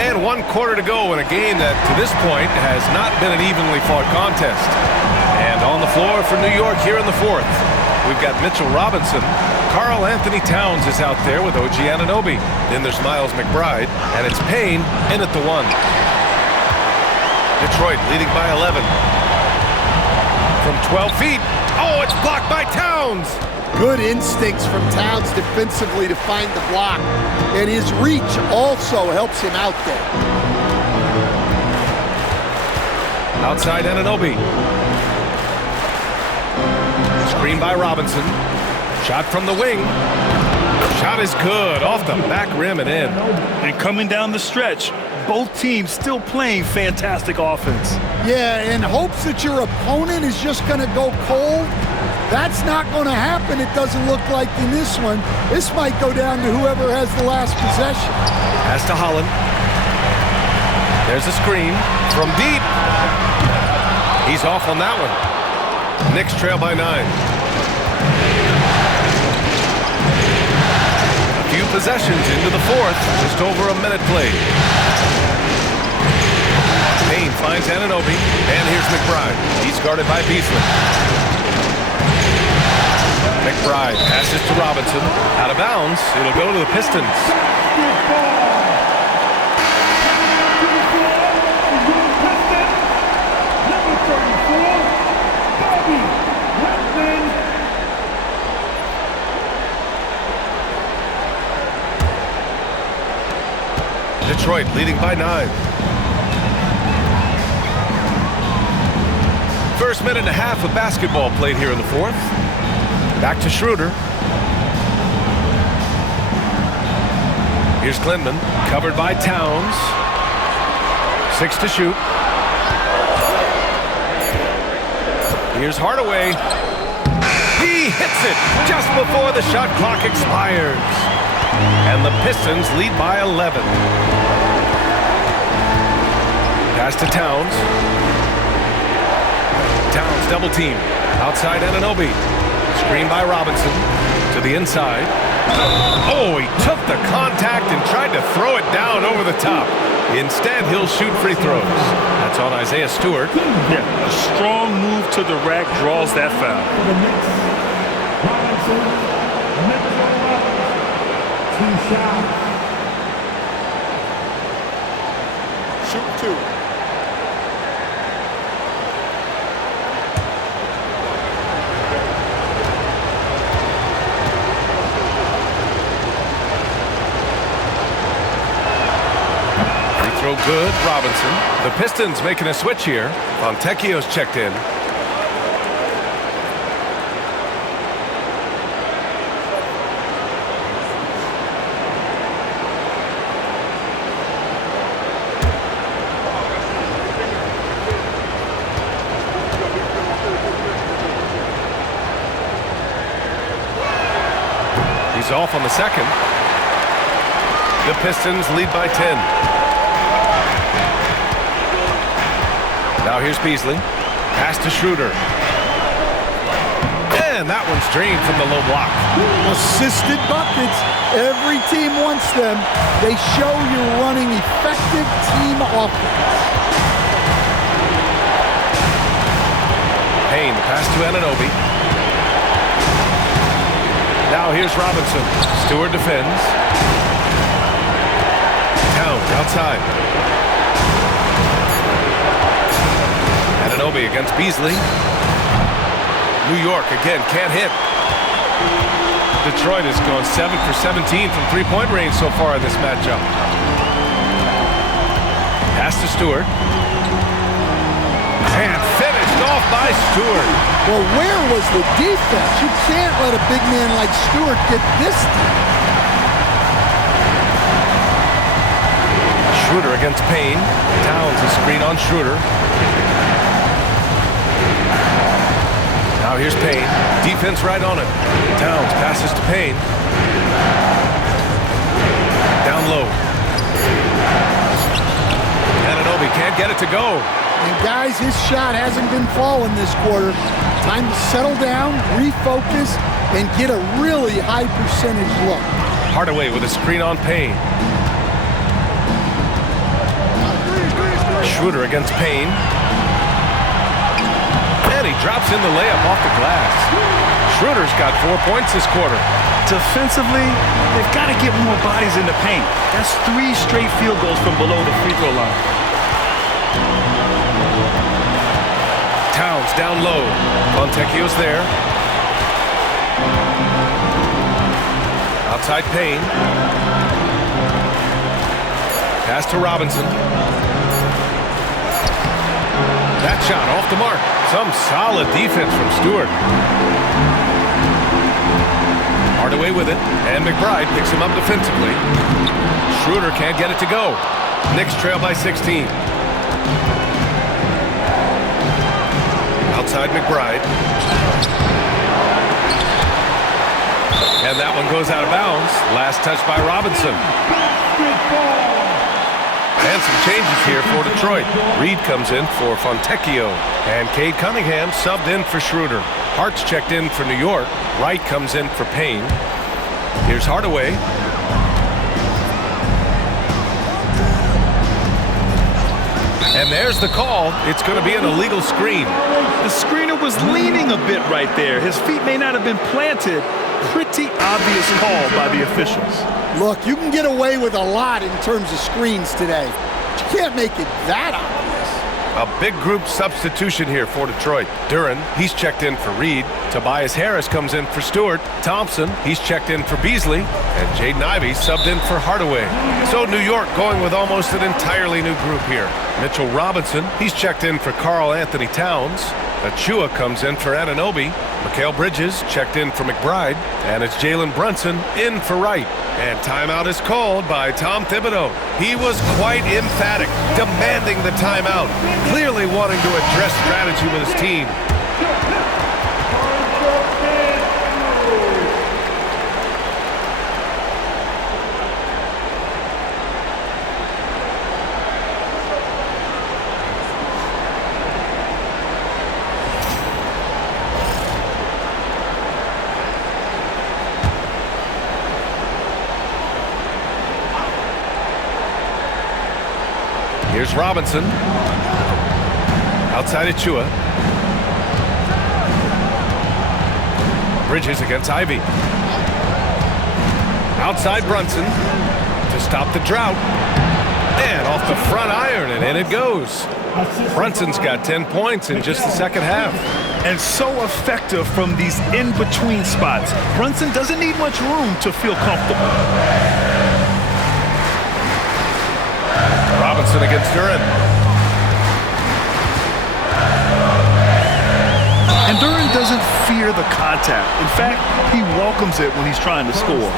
And 1 quarter to go in a game that to this point has not been an evenly fought contest. And on the floor for New York here in the 4th, we've got Mitchell Robinson. Karl Anthony Towns is out there with OG Anunoby. Then there's Miles McBride, and it's Payne in at the 1. Detroit leading by 11. From 12 feet. Oh, it's blocked by Towns. Good instincts from Towns defensively to find the block. And his reach also helps him out there. Outside Anunoby. Screen by Robinson. Shot from the wing. Shot is good. Off the back rim and in. And coming down the stretch, both teams still playing fantastic offense. Yeah, in hopes that your opponent is just going to go cold. That's not going to happen, it doesn't look like in this one. This might go down to whoever has the last possession. Pass to Holland. There's a screen from deep. He's off on that one. Knicks trail by 9. A few possessions into the 4th. Just over a minute played. Payne finds Anunoby. And here's McBride. He's guarded by Beasley. McBride passes to Robinson. Out of bounds. It'll go to the Pistons. Detroit leading by 9. First minute and a half of basketball played here in the 4th. Back to Schroeder. Here's Klingman, covered by Towns. 6 to shoot. Here's Hardaway. He hits it just before the shot clock expires. And the Pistons lead by 11. Pass to Towns. Towns double team. Outside Anunoby. Screen by Robinson to the inside. Oh, he took the contact and tried to throw it down over the top. Instead, he'll shoot free throws. That's on Isaiah Stewart. Yeah, a strong move to the rack draws that foul. For the Knicks, Robinson, Mitchell Robinson, 2 shots. Shoot 2. Throw good, Robinson. The Pistons making a switch here. Fontecchio's checked in. off on the second. The Pistons lead by 10. Now here's Beasley. Pass to Schroeder. And that one's drained from the low block. Assisted buckets. Every team wants them. They show you're running effective team offense. Payne, the pass to Anunoby. Now here's Robinson. Stewart defends. Towns outside. Anunoby against Beasley. New York again can't hit. Detroit has gone 7 for 17 from three-point range so far in this matchup. Pass to Stewart. And finished off by Stewart. Well, where was the defense? You can't let a big man like Stewart get this deep. Schroeder against Payne. Towns is screen on Schroeder. Now here's Payne. Defense right on it. Towns passes to Payne. Down low. Anunoby can't get it to go. And guys, his shot hasn't been falling this quarter. Time to settle down, refocus, and get a really high percentage look. Hardaway with a screen on Payne. Schroeder against Payne. And he drops in the layup off the glass. Schroeder's got 4 points this quarter. Defensively, they've got to get more bodies in the paint. That's 3 straight field goals from below the free throw line. Towns down low. Fontecchio's there. Outside Payne. Pass to Robinson. That shot off the mark. Some solid defense from Stewart. Hardaway with it, and McBride picks him up defensively. Schroeder can't get it to go. Knicks trail by 16. Outside McBride. And that one goes out of bounds. Last touch by Robinson. And some changes here for Detroit. Reed comes in for Fontecchio. And Cade Cunningham subbed in for Schroeder. Hart's checked in for New York. Wright comes in for Payne. Here's Hardaway. And there's the call. It's going to be an illegal screen. The screener was leaning a bit right there. His feet may not have been planted. Pretty obvious call by the officials. Look, you can get away with a lot in terms of screens today. But you can't make it that obvious. A big group substitution here for Detroit. Duren, he's checked in for Reed. Tobias Harris comes in for Stewart. Thompson, he's checked in for Beasley. And Jaden Ivey subbed in for Hardaway. So New York going with almost an entirely new group here. Mitchell Robinson, he's checked in for Karl Anthony Towns. Achua comes in for Anunoby. Mikal Bridges checked in for McBride. And it's Jalen Brunson in for Wright. And timeout is called by Tom Thibodeau. He was quite emphatic, demanding the timeout, clearly wanting to address strategy with his team. Here's Robinson. Outside Achua. Bridges against Ivey. Outside Brunson to stop the drought. And off the front iron, and in it goes. Brunson's got 10 points in just the second half. And so effective from these in-between spots. Brunson doesn't need much room to feel comfortable. Robinson against Duren. And Duren doesn't fear the contact. In fact, he welcomes it when he's trying to score.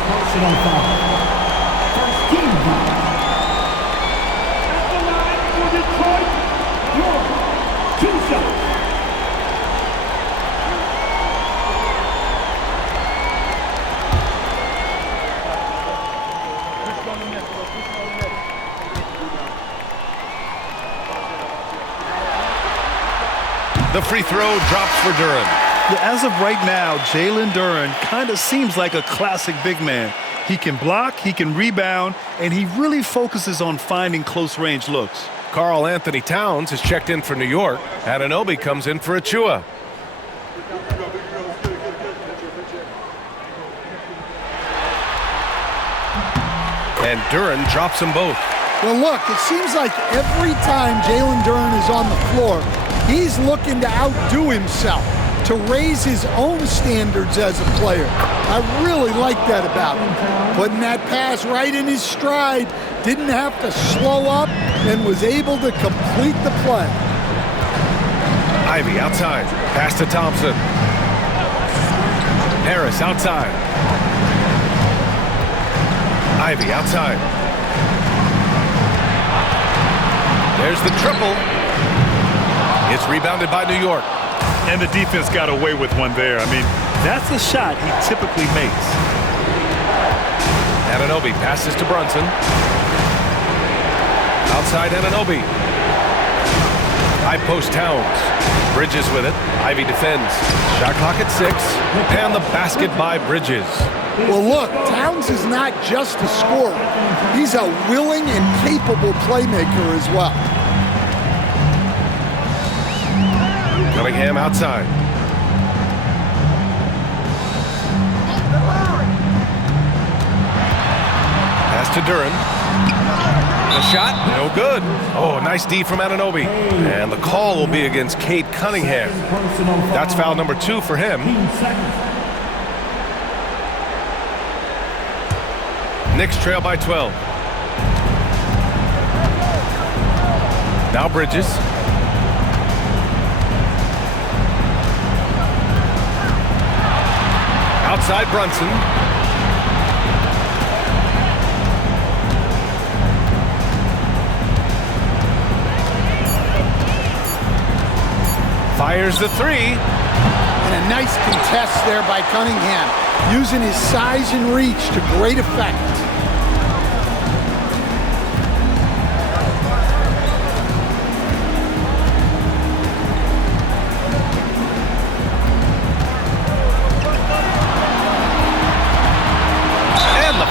The free throw drops for Duren. Yeah, as of right now, Jalen Duren kind of seems like a classic big man. He can block, he can rebound, and he really focuses on finding close-range looks. Karl Anthony Towns is checked in for New York. Anunoby comes in for Achua. And Duren drops them both. Well, look, it seems like every time Jalen Duren is on the floor, he's looking to outdo himself, to raise his own standards as a player. I really like that about him. Putting that pass right in his stride, didn't have to slow up, and was able to complete the play. Ivey outside, pass to Thompson. Harris outside. Ivey outside. There's the triple. It's rebounded by New York. And the defense got away with one there. I mean, that's a shot he typically makes. Anunoby passes to Brunson. Outside Anunoby. High post Towns. Bridges with it. Ivey defends. Shot clock at 6. And the basket by Bridges. Well, look, Towns is not just a scorer. He's a willing and capable playmaker as well. Cunningham outside. Pass to Duren. The shot, no good. Oh, nice D from Anunoby. And the call will be against Cade Cunningham. That's foul number 2 for him. Knicks trail by 12. Now Bridges. Outside Brunson. Fires the 3. And a nice contest there by Cunningham, using his size and reach to great effect.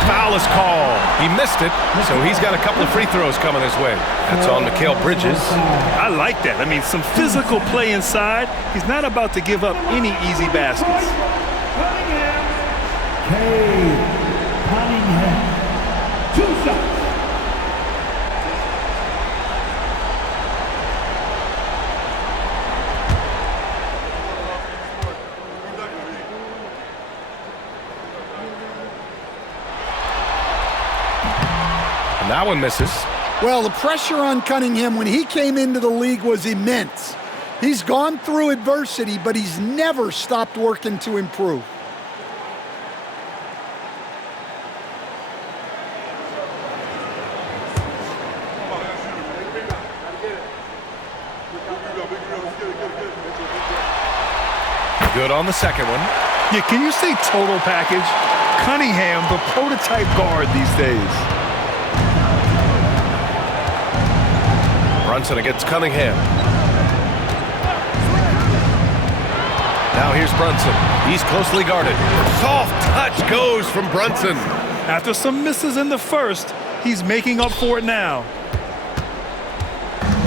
Foul is called. He missed it, so he's got a couple of free throws coming his way. That's on Mikal Bridges. I like that. I mean, some physical play inside. He's not about to give up any easy baskets. Cunningham. 2 shots. And that one misses. Well, the pressure on Cunningham when he came into the league was immense. He's gone through adversity, but he's never stopped working to improve. Good on the second one. Yeah, can you say total package? Cunningham, the prototype guard these days. Brunson against Cunningham. Now here's Brunson. He's closely guarded. Soft touch goes from Brunson. After some misses in the first, he's making up for it now.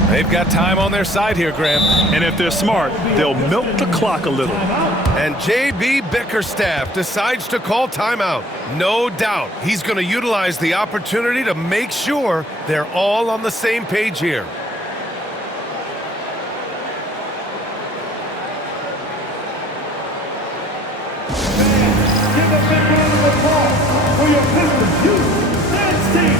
They've got time on their side here, Graham. And if they're smart, they'll milk the clock a little. And J.B. Bickerstaff decides to call timeout. No doubt he's going to utilize the opportunity to make sure they're all on the same page here. Give a big round of applause for your Pistons youth dance team.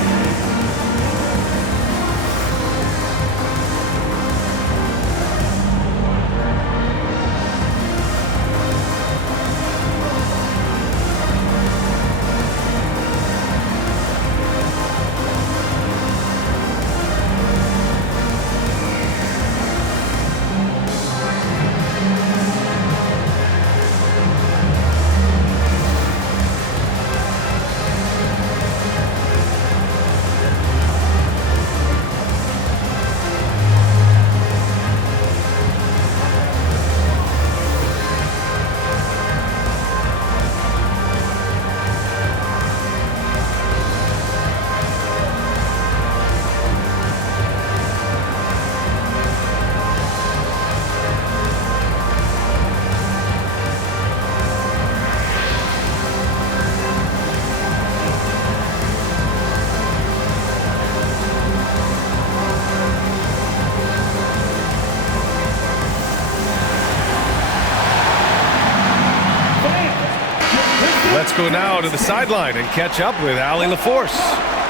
go now to the sideline and catch up with Allie LaForce.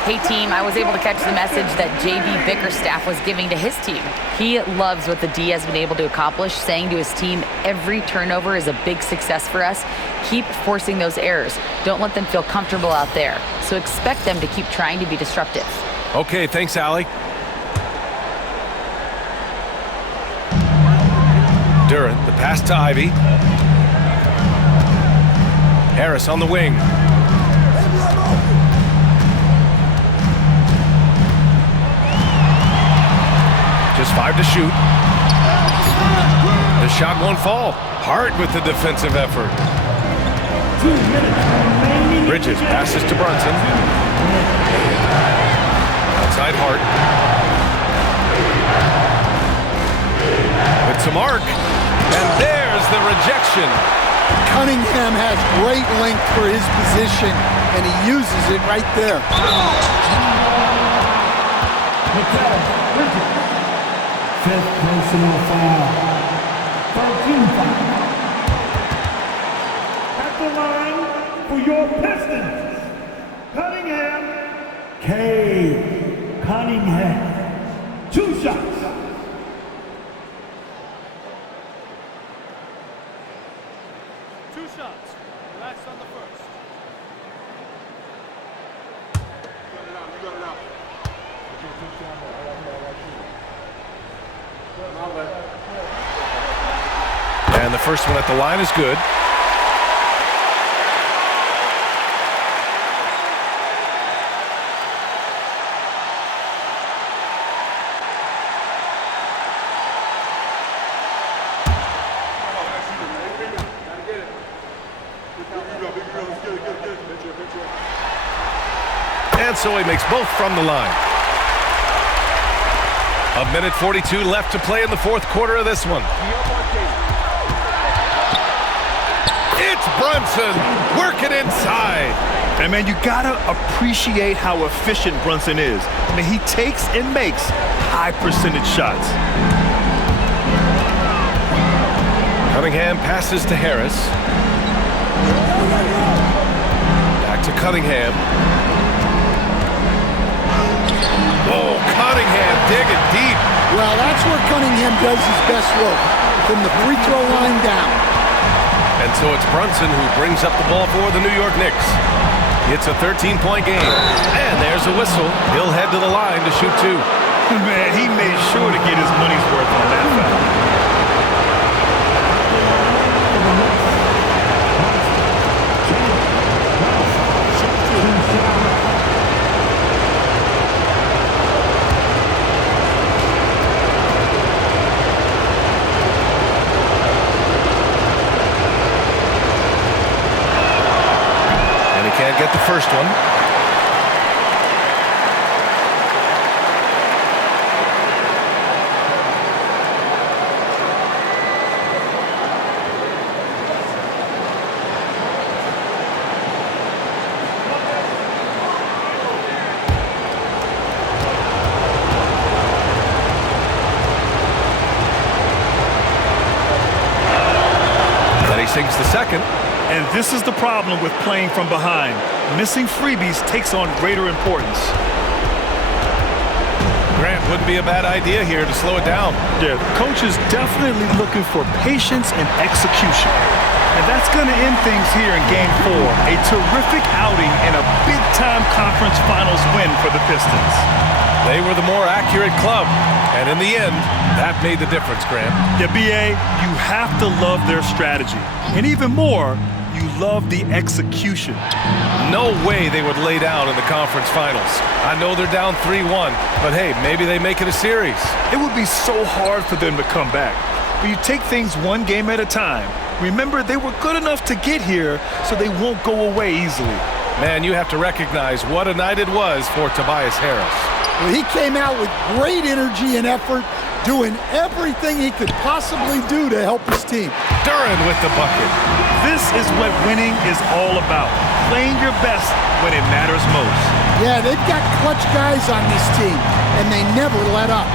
Hey team, I was able to catch the message that JB Bickerstaff was giving to his team. He loves what the D has been able to accomplish, saying to his team, every turnover is a big success for us. Keep forcing those errors. Don't let them feel comfortable out there. So expect them to keep trying to be disruptive. Okay, thanks, Allie. Duran, the pass to Ivy. Harris on the wing. Just 5 to shoot. The shot won't fall. Hart with the defensive effort. 2 minutes remaining. Bridges passes to Brunson. Outside Hart. With to Mark. And there's the rejection. Cunningham has great length for his position, and he uses it right there. Fifth personal foul. 13 foul. At the line for your Pistons, Cunningham. K. Cunningham. 2 shots. Relax on the first. And the first one at the line is good. And so he makes both from the line. 1:42 left to play in the fourth quarter of this one. It's Brunson working inside. And man, you gotta appreciate how efficient Brunson is. I mean, he takes and makes high percentage shots. Cunningham passes to Harris. Back to Cunningham. Oh, Cunningham digging deep. Well, that's where Cunningham does his best work, from the free throw line down. And so it's Brunson who brings up the ball for the New York Knicks. It's a 13-point game. And there's a whistle. He'll head to the line to shoot 2. Man, he made sure to get his money's worth on that foul. Can't get the first one. Then he sinks the second. And this is the problem with playing from behind. Missing freebies takes on greater importance. Grant, wouldn't be a bad idea here to slow it down. Yeah, the coach is definitely looking for patience and execution. And that's going to end things here in Game 4. A terrific outing and a big-time conference finals win for the Pistons. They were the more accurate club. And in the end, that made the difference, Grant. Yeah, B.A., you have to love their strategy. And even more, you love the execution. No way they would lay down in the conference finals. I know they're down 3-1, but hey, maybe they make it a series. It would be so hard for them to come back. But you take things one game at a time. Remember, they were good enough to get here, so they won't go away easily. Man, you have to recognize what a night it was for Tobias Harris. Well, he came out with great energy and effort, doing everything he could possibly do to help his team. Duran with the bucket. This is what winning is all about. Playing your best when it matters most. Yeah, they've got clutch guys on this team, and they never let up.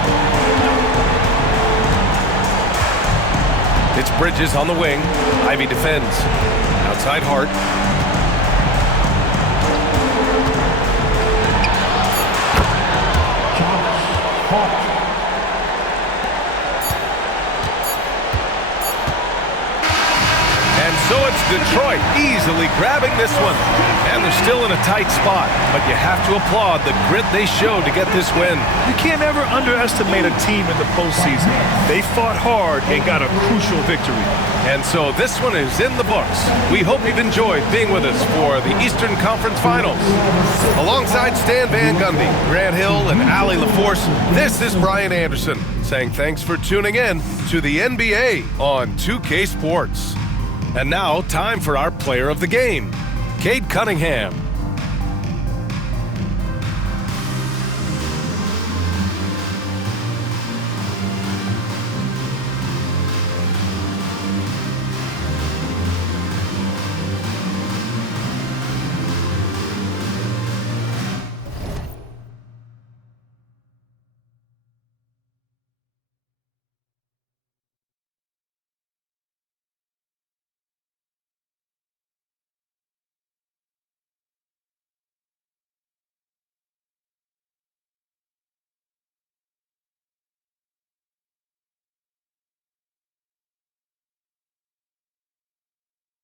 It's Bridges on the wing. Ivy defends. Outside Hart. Hart. And so it's Detroit easily grabbing this one. And they're still in a tight spot, but you have to applaud the grit they showed to get this win. You can't ever underestimate a team in the postseason. They fought hard and got a crucial victory. And so this one is in the books. We hope you've enjoyed being with us for the Eastern Conference Finals. Alongside Stan Van Gundy, Grant Hill, and Allie LaForce, this is Brian Anderson saying thanks for tuning in to the NBA on 2K Sports. And now, time for our player of the game, Cade Cunningham.